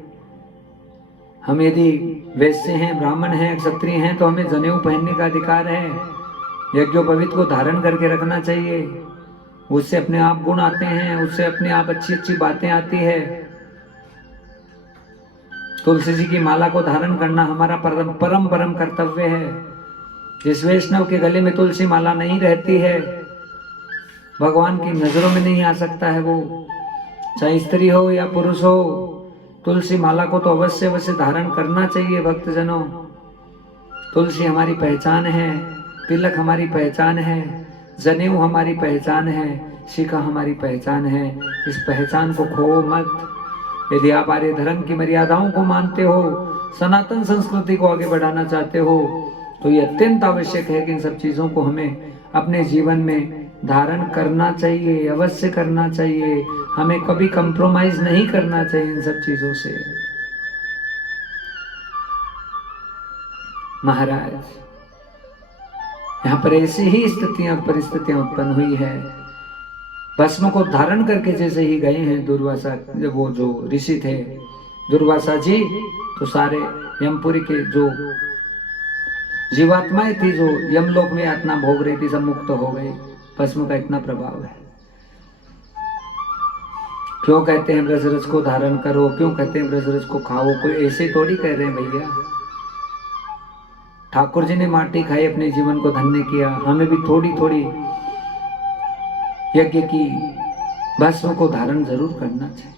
हम यदि वैश्य हैं, ब्राह्मण हैं, क्षत्रिय हैं तो हमें जनेऊ पहनने का अधिकार है। यज्ञोपवीत को धारण करके रखना चाहिए। उससे अपने आप गुण आते हैं, उससे अपने आप अच्छी अच्छी बातें आती है। तुलसी जी की माला को धारण करना हमारा परम कर्तव्य है। जिस वैष्णव के गले में तुलसी माला नहीं रहती है, भगवान की नजरों में नहीं आ सकता है वो, चाहे स्त्री हो या पुरुष हो। तुलसी माला को तो अवश्य धारण करना चाहिए भक्तजनों। तुलसी हमारी पहचान है, तिलक हमारी पहचान है, जनेऊ हमारी पहचान है, शिखा हमारी पहचान है। इस पहचान को खो मत। यदि आप आर्य धर्म की मर्यादाओं को मानते हो, सनातन संस्कृति को आगे बढ़ाना चाहते हो, तो ये अत्यंत आवश्यक है कि इन सब चीजों को हमें अपने जीवन में धारण करना चाहिए, अवश्य करना चाहिए। हमें कभी कंप्रोमाइज नहीं करना चाहिए इन सब चीजों से। महाराज, यहाँ पर ऐसी ही परिस्थितियां उत्पन्न हुई है। भस्म को धारण करके जैसे ही गए हैं दुर्वासा, वो जो ऋषि थे दुर्वासा जी, तो सारे यमपुरी के जो जीवात्माएं थी जो यमलोक में यातना भोग रही थी, सब मुक्त हो गई। भस्म का इतना प्रभाव है। क्यों कहते हैं ब्रजरस को धारण करो, क्यों कहते हैं ब्रजरस को खाओ? कोई ऐसे थोड़ी कह रहे हैं भैया। ठाकुर जी ने माटी खाई, अपने जीवन को धन्य किया। हमें भी थोड़ी थोड़ी यज्ञ की भस्म को धारण जरूर करना चाहिए।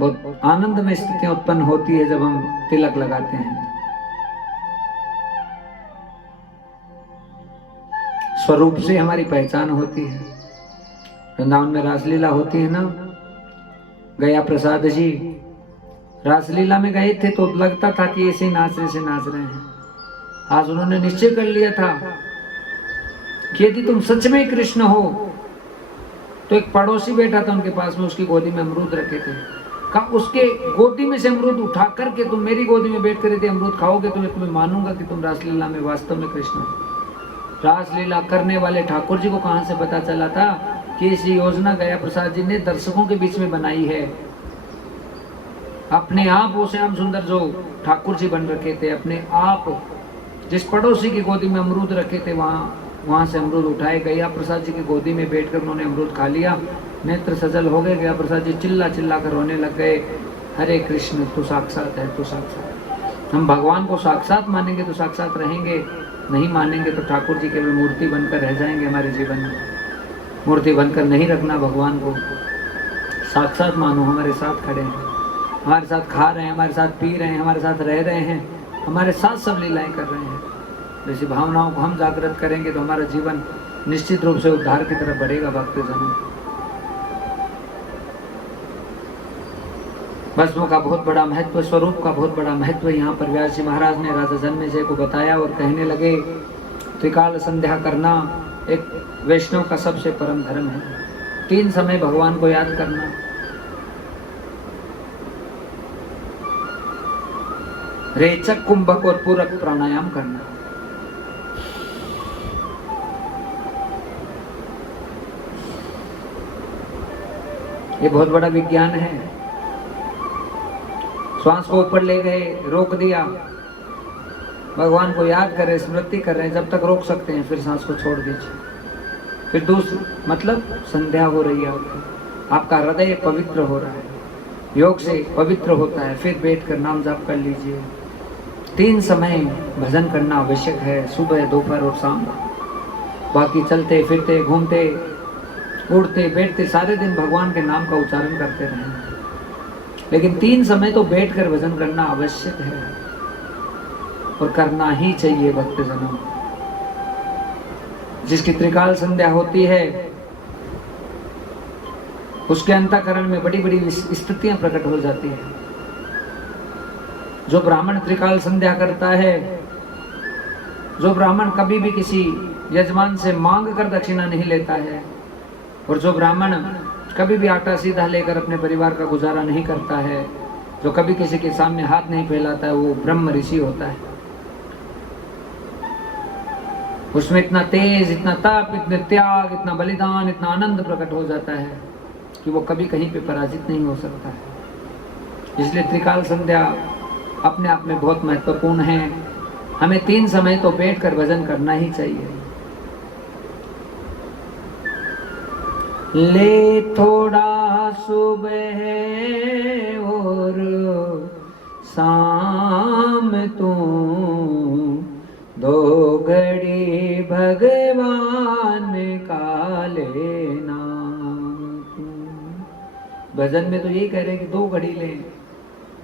बहुत आनंद में स्थितियां उत्पन्न होती है जब हम तिलक लगाते हैं। स्वरूप से हमारी पहचान होती है। वृंदावन में रासलीला होती है ना, गया प्रसाद जी रासलीला में गए थे तो लगता था कि ऐसे नाच रहे हैं। आज उन्होंने निश्चय कर लिया था कि यदि तुम सच में कृष्ण हो, तो एक पड़ोसी बैठा था उनके पास में, उसकी गोदी में अमरूद रखे थे। कहा उसके गोदी में से अमरूद उठा करके तुम मेरी गोदी में बैठ कर यदि अमरूद खाओगे तो मैं तुम्हें मानूंगा कि तुम रासलीला में वास्तव में कृष्ण हो। रासलीला करने वाले ठाकुर जी को कहां से पता चला था कि इस योजना गया प्रसाद जी ने दर्शकों के बीच में बनाई है। अपने आप वो श्याम सुंदर जो ठाकुर जी बन रखे थे, अपने आप जिस पड़ोसी की गोदी में अमरूद रखे थे वहाँ से अमरूद उठाए। गया प्रसाद जी की गोदी में बैठकर उन्होंने अमरूद खा लिया। नेत्र सजल हो गए। गया प्रसाद जी चिल्ला चिल्ला कर रोने लग गए, हरे कृष्ण तू साक्षात है, तू साक्षात। हम भगवान को साक्षात मानेंगे तो साक्षात रहेंगे, नहीं मानेंगे तो ठाकुर जी केवल मूर्ति बनकर रह जाएंगे हमारे जीवन में। मूर्ति बनकर नहीं रखना भगवान को, साक्षात मानो। हमारे साथ खड़े हैं, हमारे साथ खा रहे हैं, हमारे साथ पी रहे हैं, हमारे साथ रह रहे हैं, हमारे साथ सब लीलाएं कर रहे हैं। जैसी भावनाओं को हम जागृत करेंगे तो हमारा जीवन निश्चित रूप से उद्धार की तरफ बढ़ेगा। भक्तजनों, भस्म का बहुत बड़ा महत्व, स्वरूप का बहुत बड़ा महत्व यहाँ पर व्यास जी महाराज ने राजा जन्मेजय को बताया और कहने लगे त्रिकाल संध्या करना एक वैष्णव का सबसे परम धर्म है। 3 समय भगवान को याद करना, रेचक, कुंभक और पूरक प्राणायाम करना। ये बहुत बड़ा विज्ञान है। श्वास को ऊपर ले गए, रोक दिया, भगवान को याद करें, स्मृति कर रहे हैं, जब तक रोक सकते हैं, फिर सांस को छोड़ दीजिए। फिर दूसरी मतलब संध्या हो रही है, आपका हृदय पवित्र हो रहा है, योग से पवित्र होता है, फिर बैठकर नाम जाप कर लीजिए। 3 समय भजन करना आवश्यक है, सुबह, दोपहर और शाम। बाकी चलते फिरते, घूमते, उड़ते, बैठते, सारे दिन भगवान के नाम का उच्चारण करते रहें, लेकिन 3 समय तो बैठकर भजन करना आवश्यक है और करना ही चाहिए। भक्तजनों, जिसकी त्रिकाल संध्या होती है उसके अंतःकरण में बड़ी बड़ी स्थितियां प्रकट हो जाती है। जो ब्राह्मण त्रिकाल संध्या करता है, जो ब्राह्मण कभी भी किसी यजमान से मांग कर दक्षिणा नहीं लेता है, और जो ब्राह्मण कभी भी आटा सीधा लेकर अपने परिवार का गुजारा नहीं करता है, जो कभी किसी के सामने हाथ नहीं फैलाता है, वो ब्रह्म ऋषि होता है। उसमें इतना तेज, इतना तप, इतने त्याग, इतना बलिदान, इतना आनंद प्रकट हो जाता है कि वो कभी कहीं पे पराजित नहीं हो सकता है। इसलिए त्रिकाल संध्या अपने आप में बहुत महत्वपूर्ण है। हमें 3 समय तो बैठकर भजन करना ही चाहिए। ले थोड़ा सुबह और शाम तू, 2 घड़ी भगवान का लेना। भजन में तो यही कह रहे हैं कि 2 घड़ी लें,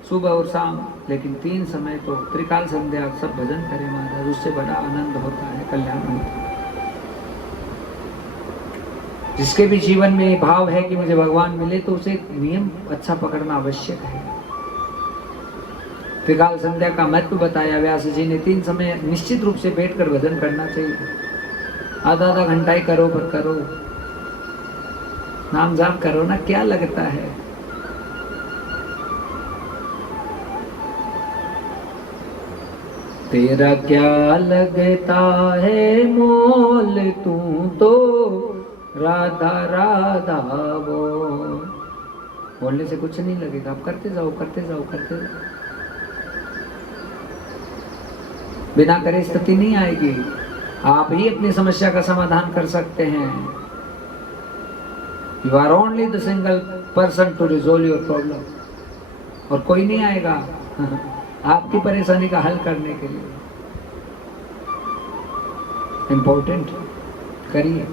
सुबह और शाम, लेकिन 3 समय तो त्रिकाल संध्या सब भजन करें महाराज, उससे बड़ा आनंद होता है, कल्याण होता है। जिसके भी जीवन में भाव है कि मुझे भगवान मिले, तो उसे नियम अच्छा पकड़ना आवश्यक है। त्रिकाल संध्या का महत्व बताया व्यास जी ने। 3 समय निश्चित रूप से बैठकर भजन करना चाहिए। आधा घंटा ही करो, पर करो, नाम जाप करो ना, क्या लगता है। तेरा क्या लगता है मोल, तू तो राधा राधा बोलने से कुछ नहीं लगेगा। आप करते जाओ, करते जाओ, करते जाओ। बिना करे स्थिति नहीं आएगी। आप ही अपनी समस्या का समाधान कर सकते हैं। You are only the single person to resolve your problem, और कोई नहीं आएगा आपकी परेशानी का हल करने के लिए। इंपॉर्टेंट, करिए।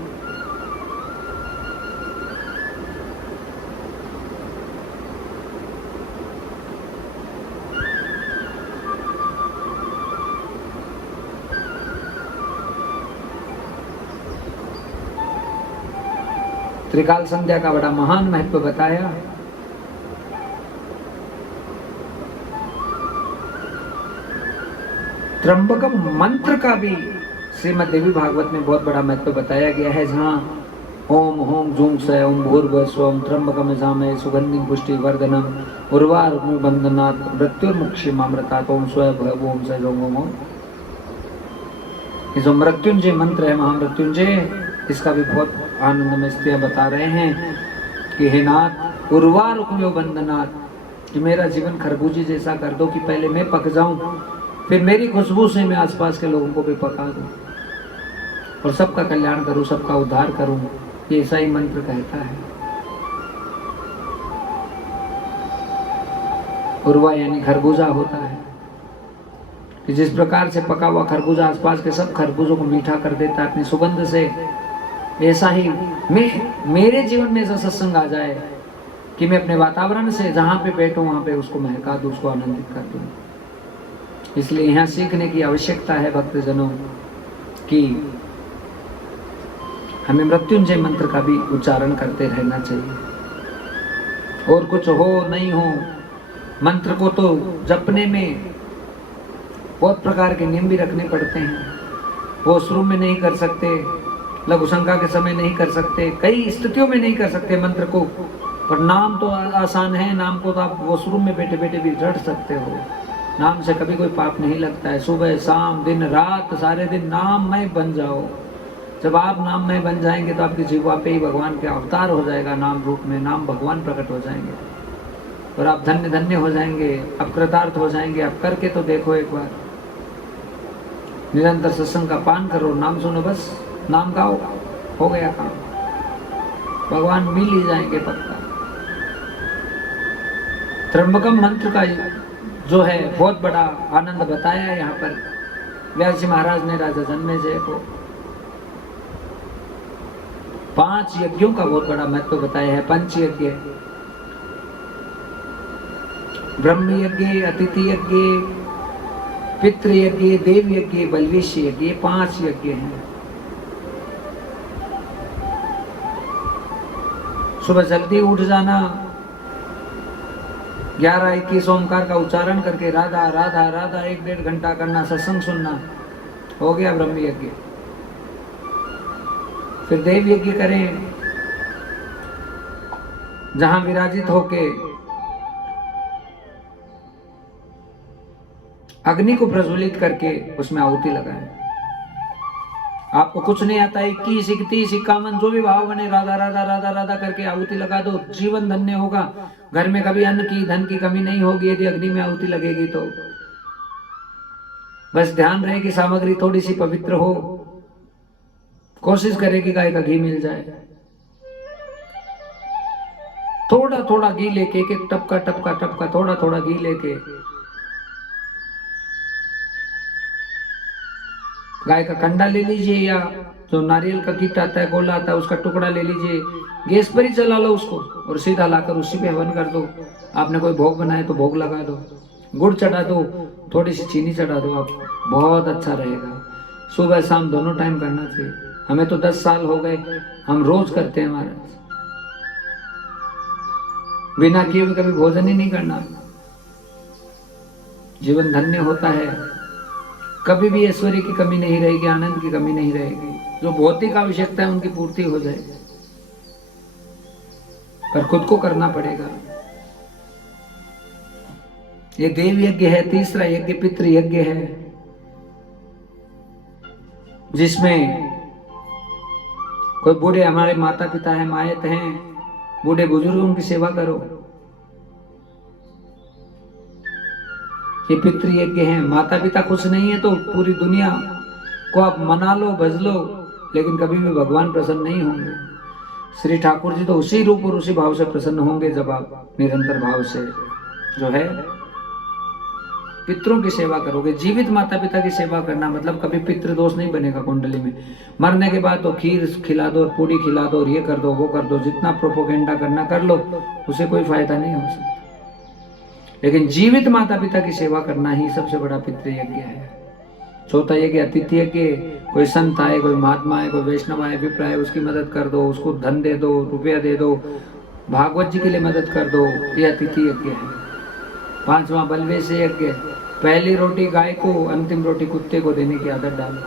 त्रिकाल संध्या का बड़ा महान महत्व बताया। त्र्यंबकम मंत्र का भी श्रीमद् देवी भागवत में बहुत बड़ा महत्व बताया गया है, जहाँ ओम होम जूम से ओम भूर्भुवस्वं त्र्यंबकम यजामहे सुगंधिं पुष्टिवर्धनम् उर्वारुकमिव बन्धनात् मृत्युर्मुक्षीमामृतात् ओम स्वयं ओम से ओम। ये जो मृत्युंजय मंत्र है, महामृत्युंजय, इसका भी बहुत आनंदमय स्त्रियां बता रहे हैं कि हे नाथ, उर्वारुकमिव बन्धनात्, कि मेरा जीवन खरबूजे जैसा कर दो कि पहले मैं पक जाऊं, फिर मेरी खुशबू से मैं आसपास के लोगों को भी पका दूं और सबका कल्याण करूं, सबका उद्धार करूं। ये ईसाई मंत्र कहता है। उर्वा यानी खरबूजा होता है कि जिस प्रकार से पका हुआ खरबूजा आसपास के सब खरबूजों को मीठा कर देता है अपनी सुगंध से, ऐसा ही मेरे जीवन में ऐसा सत्संग आ जाए कि मैं अपने वातावरण से जहाँ पे बैठूं वहाँ पे उसको महका दूं, उसको आनंदित कर दूं। इसलिए यहाँ सीखने की आवश्यकता है भक्तजनों कि हमें मृत्युंजय मंत्र का भी उच्चारण करते रहना चाहिए। और कुछ हो नहीं हो, मंत्र को तो जपने में बहुत प्रकार के नियम भी रखने पड़ते हैं। वो शुरू में नहीं कर सकते, लघु शंका के समय नहीं कर सकते, कई स्थितियों में नहीं कर सकते मंत्र को, पर नाम तो आसान है। नाम को तो आप वो शुरू में बैठे बैठे भी रट सकते हो। नाम से कभी कोई पाप नहीं लगता है। सुबह शाम दिन रात सारे दिन नाममय बन जाओ। जब आप नाममय बन जाएंगे तो आपकी जीवा पे ही भगवान के अवतार हो जाएगा। नाम रूप में नाम भगवान प्रकट हो जाएंगे और आप धन्य धन्य हो जाएंगे, आप कृतार्थ हो जाएंगे। आप करके तो देखो एक बार, निरंतर सत्संग का पान करो, नाम सुनो, बस नाम गाओ, हो गया काम। भगवान मिल ही जाएंगे पक्का। त्र्यंबकम मंत्र का जो है बहुत बड़ा आनंद बताया है यहाँ पर व्यास जी महाराज ने राजा जन्मेजय को। 5 यज्ञों का बहुत बड़ा महत्व बताया है। पंच यज्ञ, ब्रह्म यज्ञ, अतिथि यज्ञ, पितृ यज्ञ, देव यज्ञ, बलवेश यज्ञ, 5 यज्ञ हैं। सुबह जल्दी उठ जाना, 11-21 ओंकार का उच्चारण करके राधा राधा राधा 1-1.5 घंटा करना, सत्संग सुनना, हो गया ब्रह्म यज्ञ। फिर देव यज्ञ करें, जहां विराजित होके अग्नि को प्रज्वलित करके उसमें आहुति लगाएं। आपको कुछ नहीं आता, 21, 31, 51 जो भी भाव बने, राधा राधा राधा राधा करके आहुति लगा दो, जीवन धन्य होगा। घर में कभी अन्न की धन की कमी नहीं होगी यदि अग्नि में आहुति लगेगी तो। बस ध्यान रहे कि सामग्री थोड़ी सी पवित्र हो। कोशिश करें कि गाय का घी मिल जाए। थोड़ा थोड़ा घी लेके, एक टपका टपका टपका थोड़ा थोड़ा घी लेके गाय का कंडा ले लीजिए, या जो नारियल का कीट आता है, गोला आता है, उसका टुकड़ा ले लीजिए, गैस पर ही जला लो उसको और सीधा लाकर उसी पे हवन कर दो। आपने कोई भोग बनाए तो भोग लगा दो, गुड़ चढ़ा दो, थोड़ी सी चीनी चढ़ा दो, आप बहुत अच्छा रहेगा। सुबह शाम दोनों टाइम करना चाहिए। हमें तो 10 साल हो गए, हम रोज करते हैं महाराज। बिना किए हुए कभी भोजन ही नहीं करना। जीवन धन्य होता है। कभी भी ऐश्वर्य की कमी नहीं रहेगी, आनंद की कमी नहीं रहेगी। जो भौतिक आवश्यकता है उनकी पूर्ति हो जाएगी, पर खुद को करना पड़ेगा। ये देव यज्ञ है। तीसरा यज्ञ पितृ यज्ञ है, जिसमें कोई बूढ़े हमारे माता पिता हैं, मायत हैं, बूढ़े बुजुर्गों की सेवा करो। ये पितृ यज्ञ है। माता पिता खुश नहीं है तो पूरी दुनिया को आप मना लो, भज लो, लेकिन कभी भी भगवान प्रसन्न नहीं होंगे। श्री ठाकुर जी तो उसी रूप और उसी भाव से प्रसन्न होंगे जब आप निरंतर भाव से जो है पितरों की सेवा करोगे। जीवित माता पिता की सेवा करना मतलब कभी पितृ दोष नहीं बनेगा कुंडली में। मरने के बाद तो खीर खिला दो, पूरी खिला दो, और ये कर दो, वो कर दो, जितना प्रोपोगेंडा करना कर लो, उसे कोई फायदा नहीं हो सकता। लेकिन जीवित माता पिता की सेवा करना ही सबसे बड़ा पितृ यज्ञ है। चौथा यज्ञ अतिथि यज्ञ। कोई संत आए, कोई महात्मा आए, कोई वैष्णव आए, विप्र आए, उसकी मदद कर दो, उसको धन दे दो, रुपया दे दो, भागवत जी के लिए मदद कर दो, ये अतिथि यज्ञ है। 5वां बलवेश यज्ञ। पहली रोटी गाय को, अंतिम रोटी कुत्ते को देने की आदत डालो,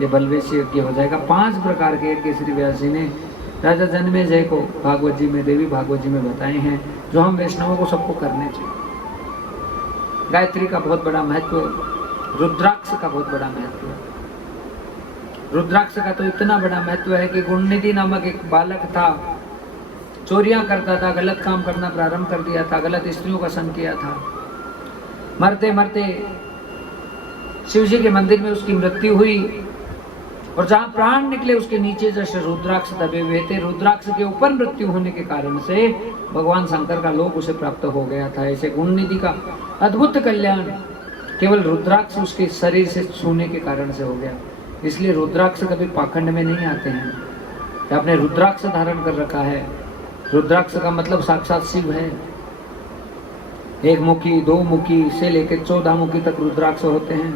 ये बलवेश यज्ञ हो जाएगा। 5 प्रकार के यज्ञ श्री व्यास जी ने राजा जन्मेजय को भागवत जी में, देवी भागवत जी में बताए हैं, जो हम वैष्णवों को सबको करने चाहिए। गायत्री का बहुत बड़ा महत्व, रुद्राक्ष का बहुत बड़ा महत्व है। रुद्राक्ष का तो इतना बड़ा महत्व है कि गुणनिधि नामक एक बालक था, चोरियां करता था, गलत काम करना प्रारंभ कर दिया था, गलत स्त्रियों का संग किया था। मरते मरते शिव जी के मंदिर में उसकी मृत्यु हुई और जहां प्राण निकले उसके नीचे जैसे रुद्राक्ष दबे हुए थे, रुद्राक्ष के ऊपर मृत्यु होने के कारण से भगवान शंकर का लोक उसे प्राप्त हो गया था। ऐसे गुण निधि का अद्भुत कल्याण केवल रुद्राक्ष उसके शरीर से छूने के कारण से हो गया। इसलिए रुद्राक्ष कभी पाखंड में नहीं आते हैं। आपने रुद्राक्ष धारण कर रखा है, रुद्राक्ष का मतलब साक्षात शिव है। एक मुखी, दो मुखी से लेकर 14 मुखी तक रुद्राक्ष होते हैं।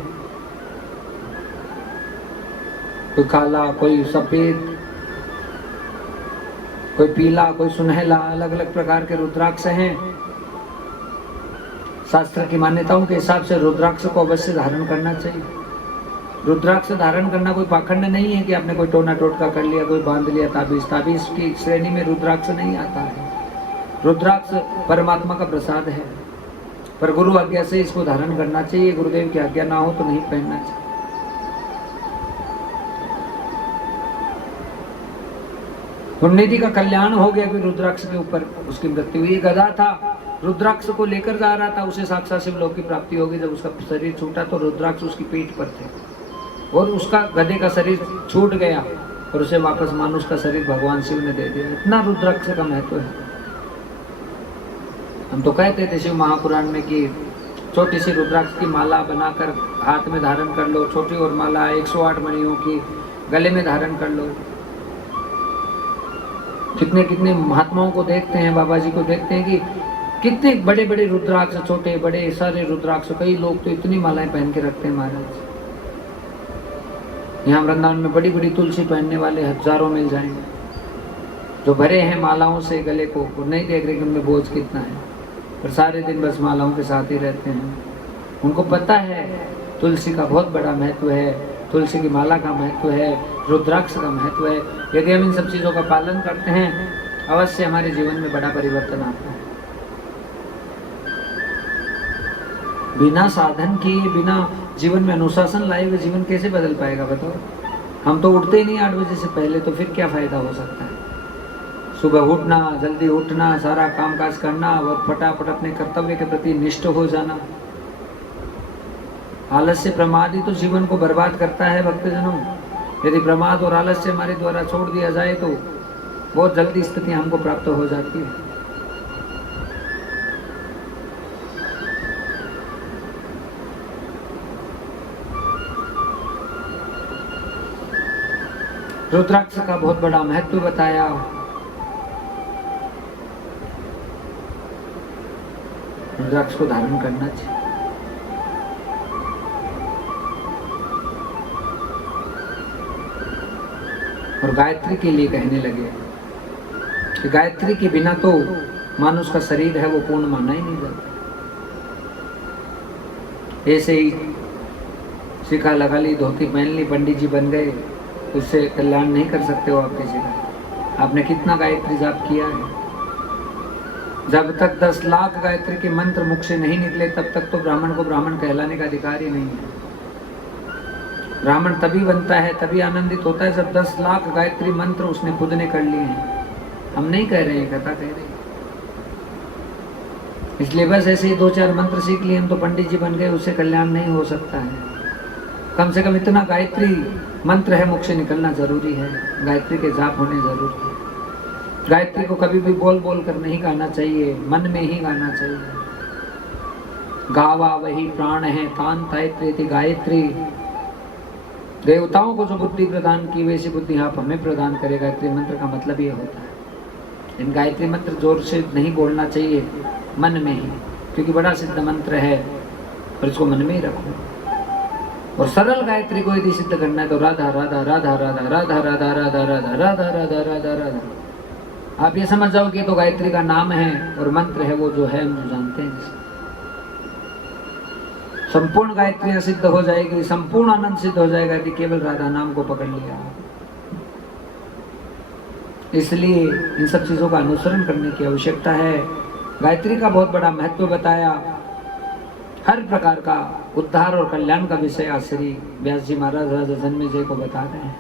कोई काला, कोई सफेद, कोई पीला, कोई सुनहला, अलग अलग प्रकार के रुद्राक्ष हैं। शास्त्र की मान्यताओं के हिसाब से रुद्राक्ष को अवश्य धारण करना चाहिए। रुद्राक्ष धारण करना कोई पाखंड नहीं है कि आपने कोई टोना टोटका कर लिया, कोई बांध लिया ताबीज। ताबीज की श्रेणी में रुद्राक्ष नहीं आता है। रुद्राक्ष परमात्मा का प्रसाद है, पर गुरु आज्ञा से इसको धारण करना चाहिए। गुरुदेव की आज्ञा ना हो तो नहीं पहनना चाहिए। पुण्यनिधि का कल्याण हो गया कि रुद्राक्ष के ऊपर उसकी मृत्यु हुई। गधा था, रुद्राक्ष को लेकर जा रहा था, उसे साक्षात शिवलोक की प्राप्ति होगी। जब उसका शरीर छूटा तो रुद्राक्ष उसकी पीठ पर थे और उसका गधे का शरीर छूट गया और उसे वापस मानुष का शरीर भगवान शिव ने दे दिया। इतना रुद्राक्ष का महत्व है। हम तो कहते थे शिव महापुराण में कि छोटी सी रुद्राक्ष की माला बनाकर हाथ में धारण कर लो, छोटी और माला 108 मणियों की गले में धारण कर लो। कितने कितने महात्माओं को देखते हैं, बाबा जी को देखते हैं कि कितने बड़े बड़े रुद्राक्ष, छोटे बड़े सारे रुद्राक्ष। कई लोग तो इतनी मालाएं पहन के रखते हैं महाराज। यहाँ वृंदावन में बड़ी बड़ी तुलसी पहनने वाले हजारों मिल जाएंगे, जो भरे हैं मालाओं से गले को, और नहीं देख रहे कि उनमें बोझ कितना है, पर सारे दिन बस मालाओं के साथ ही रहते हैं। उनको पता है तुलसी का बहुत बड़ा महत्व है, तुलसी की माला का महत्व है, रुद्राक्ष का महत्व है। यदि हम इन सब चीज़ों का पालन करते हैं, अवश्य हमारे जीवन में बड़ा परिवर्तन आता है। बिना साधन किए, बिना जीवन में अनुशासन लाए हुए जीवन कैसे बदल पाएगा बताओ? हम तो उठते ही नहीं 8 बजे से पहले, तो फिर क्या फायदा हो सकता है? सुबह उठना, जल्दी उठना, सारा कामकाज करना और फटाफट अपने कर्तव्य के प्रति निष्ठ हो जाना। आलस्य प्रमाद ही तो जीवन को बर्बाद करता है भक्तजनों। यदि प्रमाद और आलस्य हमारे द्वारा छोड़ दिया जाए तो बहुत जल्दी स्थिति हमको प्राप्त हो जाती है। रुद्राक्ष का बहुत बड़ा महत्व बताया। रुद्राक्ष को धारण करना चाहिए। और गायत्री के लिए कहने लगे कि गायत्री के बिना तो मानुष का शरीर है वो पूर्ण माना ही नहीं जाता। ऐसे ही शिखा लगा ली, धोती पहन ली, पंडित जी बन गए, उससे कल्याण नहीं कर सकते हो आप किसी का। आपने कितना गायत्री जाप किया है? जब तक 10 लाख गायत्री के मंत्र मुख से नहीं निकले तब तक तो ब्राह्मण को ब्राह्मण कहलाने का अधिकार ही नहीं है। ब्राह्मण तभी बनता है, तभी आनंदित होता है जब 10 लाख गायत्री मंत्र उसने खुद ने कर लिए हैं। हम नहीं कह रहे हैं, कथा कह रहे हैं। इसलिए बस ऐसे ही 2-4 मंत्र सीख लिए हम तो पंडित जी बन गए, उससे कल्याण नहीं हो सकता है। कम से कम इतना गायत्री मंत्र है मुख से निकलना जरूरी है, गायत्री के जाप होने जरूरी है। गायत्री को कभी भी बोल बोल कर नहीं गाना चाहिए, मन में ही गाना चाहिए। गावा वही प्राण है, तान तायत्री गायत्री। देवताओं को जो बुद्धि प्रदान की वैसी बुद्धि आप हमें प्रदान करे। गायत्री मंत्र का मतलब ये होता है। इन गायत्री मंत्र जोर से नहीं बोलना चाहिए, मन में ही, क्योंकि बड़ा सिद्ध मंत्र है और इसको मन में ही रखो। और सरल गायत्री को यदि सिद्ध करना है तो राधा राधा राधा राधा राधा राधा राधा राधा राधा राधा राधा राधा। आप ये समझ जाओ कि तो गायत्री का नाम है और मंत्र है वो जो है हम जो जानते हैं। संपूर्ण गायत्री सिद्ध हो जाएगी, संपूर्ण आनंद सिद्ध हो जाएगा यदि केवल राधा नाम को पकड़ लिया। इसलिए इन सब चीजों का अनुसरण करने की आवश्यकता है। गायत्री का बहुत बड़ा महत्व बताया। हर प्रकार का उद्धार और कल्याण का विषय आज श्री व्यास जी महाराज राजा जन्मेजय को बता रहे हैं।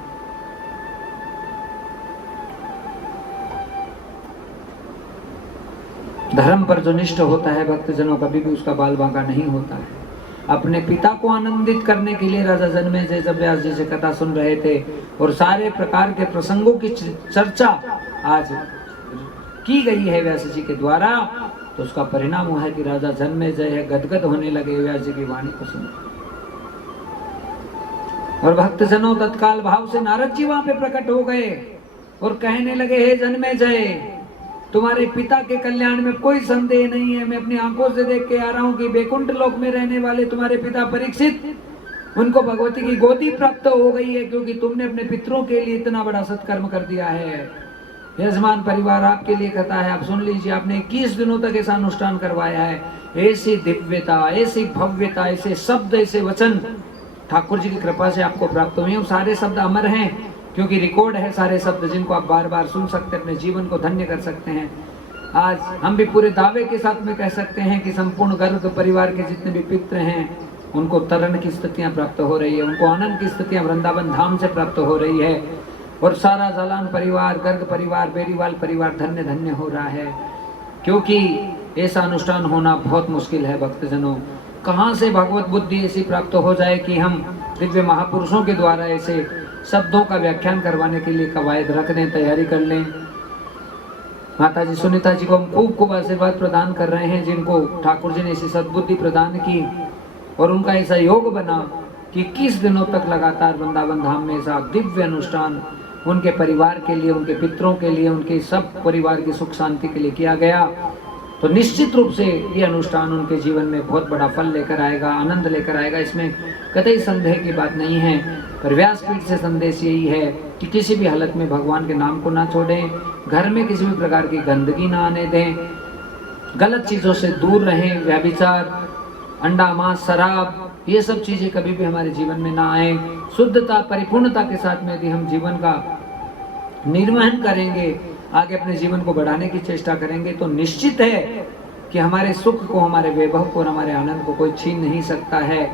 धर्म पर जो निष्ठ होता है भक्तजनों, कभी भी उसका बाल बांका नहीं होता है। अपने पिता को आनंदित करने के लिए राजा जन्मेजय जब व्यास जी से कथा सुन रहे थे और सारे प्रकार के प्रसंगों की चर्चा आज की गई है व्यास जी के द्वारा, तो उसका परिणाम हुआ है कि राजा जन्मेजय है गदगद होने लगे व्यास जी की वाणी को सुन। और भक्तजनों तत्काल भाव से नारद जी वहां पे प्रकट हो गए और कहने लगे, हे जन्मेजय, तुम्हारे पिता के कल्याण में कोई संदेह नहीं है। मैं अपनी आंखों से देख के आ रहा हूं कि बैकुंठ लोक में रहने वाले तुम्हारे पिता परीक्षित, उनको भगवती की गोदी प्राप्त हो गई है, क्योंकि तुमने अपने पितरों के लिए इतना बड़ा सत्कर्म कर दिया है। यजमान परिवार आपके लिए कथा है, आप सुन लीजिए। आपने 21 दिनों तक ऐसा अनुष्ठान करवाया है। ऐसी दिव्यता, ऐसी भव्यता, ऐसे शब्द, ऐसे वचन ठाकुर जी की कृपा से आपको प्राप्त हुए। सारे शब्द अमर हैं, क्योंकि रिकॉर्ड है सारे शब्द, जिनको आप बार बार सुन सकते हैं, अपने जीवन को धन्य कर सकते हैं। आज हम भी पूरे दावे के साथ में कह सकते हैं कि संपूर्ण गर्ग परिवार के जितने भी पितृ हैं, उनको तरण की स्थितियां प्राप्त हो रही है, उनको आनंद की स्थितियां वृंदावन धाम से प्राप्त हो रही है। और सारा जालान परिवार, गर्ग परिवार, बेरीवाल परिवार धन्य धन्य हो रहा है, क्योंकि ऐसा अनुष्ठान होना बहुत मुश्किल है। भक्तजनों, कहाँ से भगवत बुद्धि ऐसी प्राप्त हो जाए कि हम दिव्य महापुरुषों के द्वारा ऐसे शब्दों का व्याख्यान करवाने के लिए कवायद रख दें, तैयारी कर लें। माता जी सुनीता जी को हम खूब खूब आशीर्वाद प्रदान कर रहे हैं, जिनको ठाकुर जी ने ऐसी सद्बुद्धि प्रदान की और उनका ऐसा योग बना कि 21 दिनों तक लगातार वृंदावन धाम में ऐसा दिव्य अनुष्ठान उनके परिवार के लिए, उनके पितरों के लिए, उनके सब परिवार की सुख शांति के लिए किया गया। तो निश्चित रूप से ये अनुष्ठान उनके जीवन में बहुत बड़ा फल लेकर आएगा, आनंद लेकर आएगा, इसमें कतई संदेह की बात नहीं है। पर व्यासपीठ से संदेश यही है कि किसी भी हालत में भगवान के नाम को ना छोड़ें, घर में किसी भी प्रकार की गंदगी ना आने दें, गलत चीज़ों से दूर रहें, व्यभिचार, अंडा मांस, शराब, ये सब चीज़ें कभी भी हमारे जीवन में ना आए। शुद्धता, परिपूर्णता के साथ में यदि हम जीवन का निर्वहन करेंगे, आगे अपने जीवन को बढ़ाने की चेष्टा करेंगे, तो निश्चित है कि हमारे सुख को, हमारे वैभव को और हमारे आनंद को कोई छीन नहीं सकता है।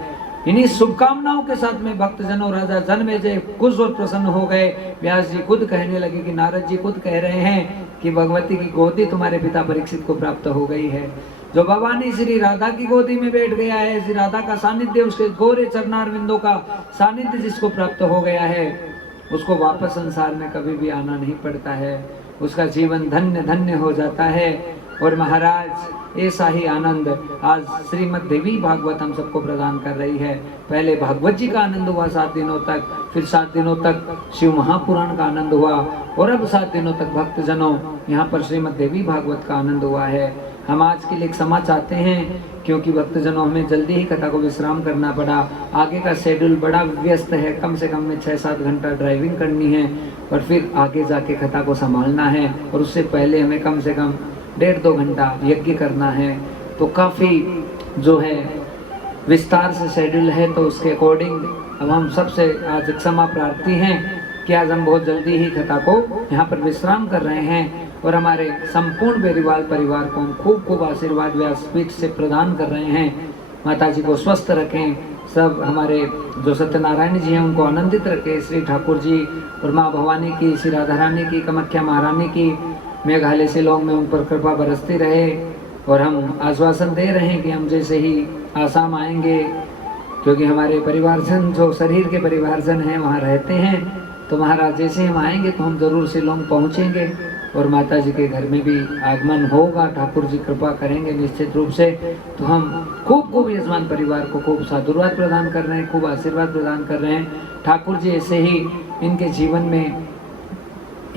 इन्हीं शुभकामनाओं के साथ में भक्तजनों राजा जन्मेजय खुश और प्रसन्न हो गए। व्यास जी खुद कहने लगे कि नारद जी खुद कह रहे हैं कि भगवती की गोदी तुम्हारे पिता परीक्षित को प्राप्त हो गई है। जो भवानी श्री राधा की गोदी में बैठ गया है, श्री राधा का सानिध्य, उसके गोरे चरणारविंदों का सानिध्य जिसको प्राप्त हो गया है, उसको वापस संसार में कभी भी आना नहीं पड़ता है, उसका जीवन धन्य धन्य हो जाता है। और महाराज ऐसा ही आनंद आज श्रीमद् देवी भागवत हम सबको प्रदान कर रही है। पहले भागवत जी का आनंद हुआ 7 दिनों तक, फिर 7 दिनों तक शिव महापुराण का आनंद हुआ, और अब 7 दिनों तक भक्तजनों यहाँ पर श्रीमद् देवी भागवत का आनंद हुआ है। हम आज के लिए एक क्षमा चाहते हैं, क्योंकि भक्तजनों हमें जल्दी ही कथा को विश्राम करना पड़ा। आगे का शेड्यूल बड़ा व्यस्त है, कम से कम में 6-7 घंटा ड्राइविंग करनी है और फिर आगे जाके कथा को संभालना है, और उससे पहले हमें कम से कम 1.5-2 घंटा यज्ञ करना है। तो काफ़ी जो है विस्तार से शेड्यूल है, तो उसके अकॉर्डिंग अब हम सबसे आज क्षमा प्रार्थी हैं कि आज हम बहुत जल्दी ही कथा को यहाँ पर विश्राम कर रहे हैं, और हमारे संपूर्ण बेरीवाल परिवार को हम खूब खूब आशीर्वाद व्यासपीठ से प्रदान कर रहे हैं। माता जी को स्वस्थ रखें, सब हमारे जो सत्यनारायण जी हैं उनको आनंदित रखें, श्री ठाकुर जी और माँ भवानी की, श्री राधा रानी की, कामाख्या महारानी की मेघालय शिलोंग में उन पर कृपा बरसती रहे। और हम आश्वासन दे रहे हैं कि हम जैसे ही आसाम आएंगे, क्योंकि हमारे परिवारजन जो शरीर के परिवारजन हैं वहाँ रहते हैं, तो महाराज जैसे हम आएंगे तो हम जरूर शिलोंग पहुँचेंगे और माता जी के घर में भी आगमन होगा, ठाकुर जी कृपा करेंगे निश्चित रूप से। तो हम खूब खूब यजमान परिवार को खूब साधुवाद प्रदान कर रहे हैं, खूब आशीर्वाद प्रदान कर रहे हैं। ठाकुर जी ऐसे ही इनके जीवन में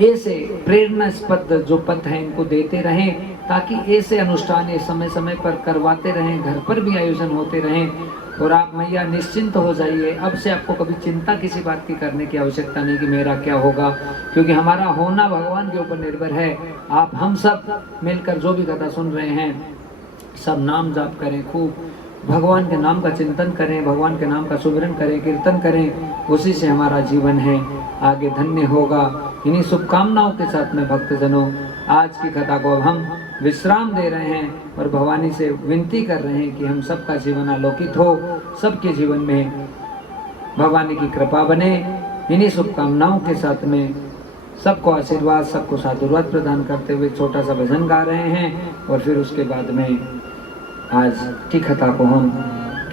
ऐसे प्रेरणास्पद जो पथ है इनको देते रहें, ताकि ऐसे अनुष्ठान ये समय समय पर करवाते रहें, घर पर भी आयोजन होते रहें। और आप मैया निश्चिंत हो जाइए, अब से आपको कभी चिंता किसी बात की करने की आवश्यकता नहीं कि मेरा क्या होगा, क्योंकि हमारा होना भगवान के ऊपर निर्भर है। आप हम सब मिलकर जो भी कथा सुन रहे हैं, सब नाम जाप करें, खूब भगवान के नाम का चिंतन करें, भगवान के नाम का सुमिरन करें, कीर्तन करें, उसी से हमारा जीवन है आगे धन्य होगा। इन्हीं शुभकामनाओं के साथ में भक्तजनों आज की कथा को अब हम विश्राम दे रहे हैं, और भवानी से विनती कर रहे हैं कि हम सबका जीवन अलौकिक हो, सबके जीवन में भवानी की कृपा बने। इन्हीं शुभकामनाओं के साथ में सबको आशीर्वाद, सबको साधुवाद प्रदान करते हुए छोटा सा भजन गा रहे हैं, और फिर उसके बाद में आज की कथा को हम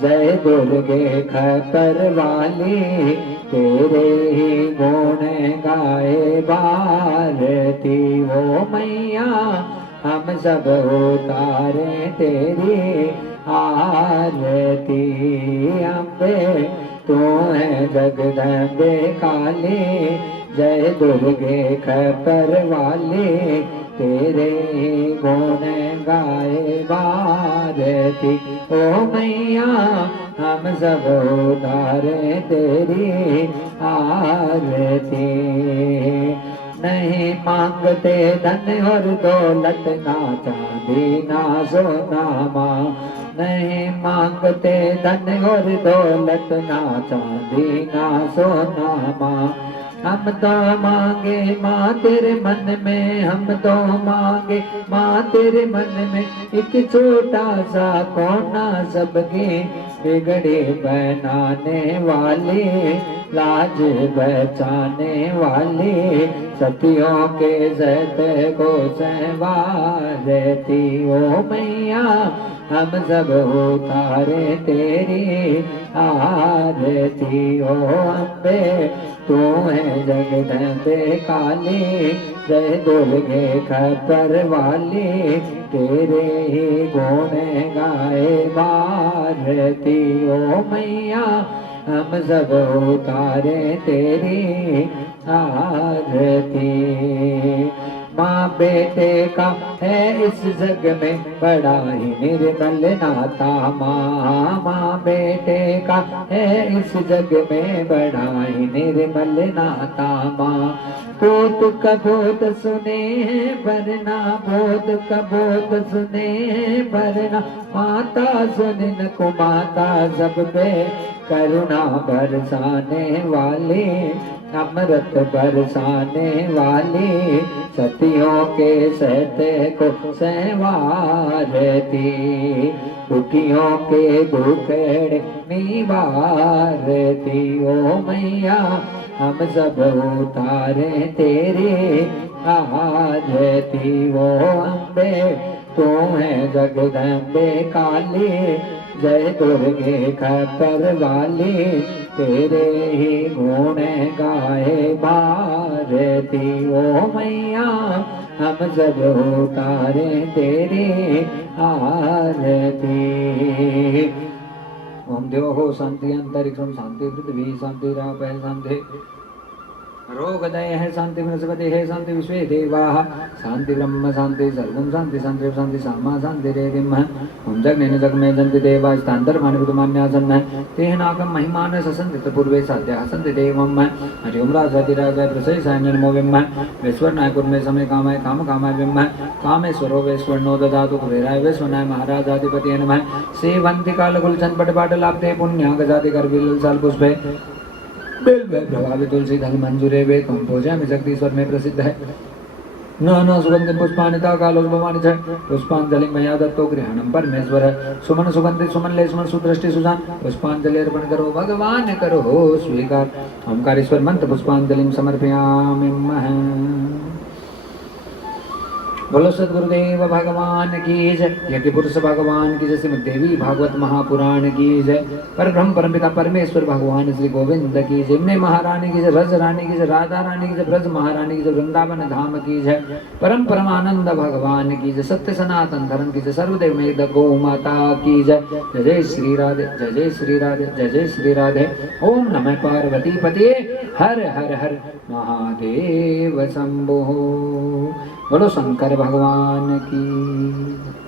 जय दुर्गे खपर वाली, तेरे ही गुण गाए भारती। ओ मैया हम सब उतारे तेरी आरती। अम्बे तू है जगदम्बे काली, जय दुर्गे खपर वाली, तेरे गुण गाए भारती। ओ मैया हम सब उतारे तेरी आरती। नहीं मांगते धन और दौलत, ना चांदी ना सोना माँ। नहीं मांगते धन और दौलत, ना चांदी ना सोना माँ। हम तो मांगे माँ तेरे मन में, हम तो मांगे माँ तेरे मन में, एक छोटा सा कोना सबके बिगड़े बनाने वाली, लाज बचाने वाली, सतियों के जैत को संवारती। ओ मैया हम सब उतारे तेरी आरती। ओ अम्बे तू है जगदम्बे काली, जय दुर्गे खपर वाली, तेरे ही गुण गाए भारती। ओ मैया हम सब उतारे तेरी आरती। माँ बेटे का है इस जग में बड़ा ही निर्मल नाता माँ। माँ बेटे का है इस जग में बड़ा ही निर्मल नाता माँ। पोत का बोध सुने वरना, बोध का बोध सुने वरना, माता सुनिन को माता सब पे करुणा बरसाने वाली, अमृत बरसाने वाली, सतियों के सहते को संवारती। दुखियों के दुखड़े निवारती। ओ मैया हम सब उतारे तेरी आरती। ओ अम्बे तू है जगदम्बे काली, जय दुर्गे खपर वाली, तेरे ही गुण गाए भारती। ओ मैया हम सब उतारे तेरी आरती। ओम देवो शांति अंतरिक्षम शांति पृथ्वी शांति राप शांति रोगदय है शांति बृहस्पति है शांति विश्वे देवाः शांति ब्रह्म शांति सर्वं शांति शांति शांति सामा शांति रेदिम ओम जगनेन जगमे जन्ति देवा स्थान्तरमानि विदुमान्यासन् तेनाकं महिमान ससन्ति पूर्वे साध्याः सन्ति देवम् हरि ओम राजाधिराजाय प्रसेशाय नमो विम्मः विश्वनाय कुर्मे समय कामाय काम कामाय विम्मः कामेश्वरो वैश्वर्णो ददातु कुबेराय वैश्वनाय महाराजाधिपतये नमः सेवन्ति कालकुलचन पटपाटलाब्धे पुण्यागजाति करविल साल पुष्पे बेल में प्रभावित तुलसी धन मंजूरे वे कंपोजा में जगदीश्वर में प्रसिद्ध है। न सुगंधि पुष्पानिता कालोपमानि च पुष्पांजलि मया दत्तो गृहणं परमेश्वर सुमन सुगंधि सुमन लेस्मन सुदृष्टि सुजान पुष्पांजलि अर्पण करो भगवान करो स्वीकार। ओंकारेश्वर मंत्र पुष्पांजलिं समर्पयामि। बोलो सदगुरुदेव भगवान की जय। यज्ञ पुरुष भगवान की जय। श्रीमद् देवी भागवत महापुराण की जय। परब्रह्म परमपिता परमेश्वर भगवान श्री गोविंद की जय। यमुना महारानी की जय, रज रानी की जय, राधा रानी की जय, ब्रज महारानी की जय, वृंदावन धाम की जय। परम परमानंद भगवान की जय। सत्य सनातन धर्म की जय। सर्वदेव में गौ माता की जय। जय जय श्री राधे, जय जय श्री राधे, जय जय श्री राधे। ओम नमः पार्वती पते हर हर हर महादेव शंभो। बोलो शंकर भगवान की।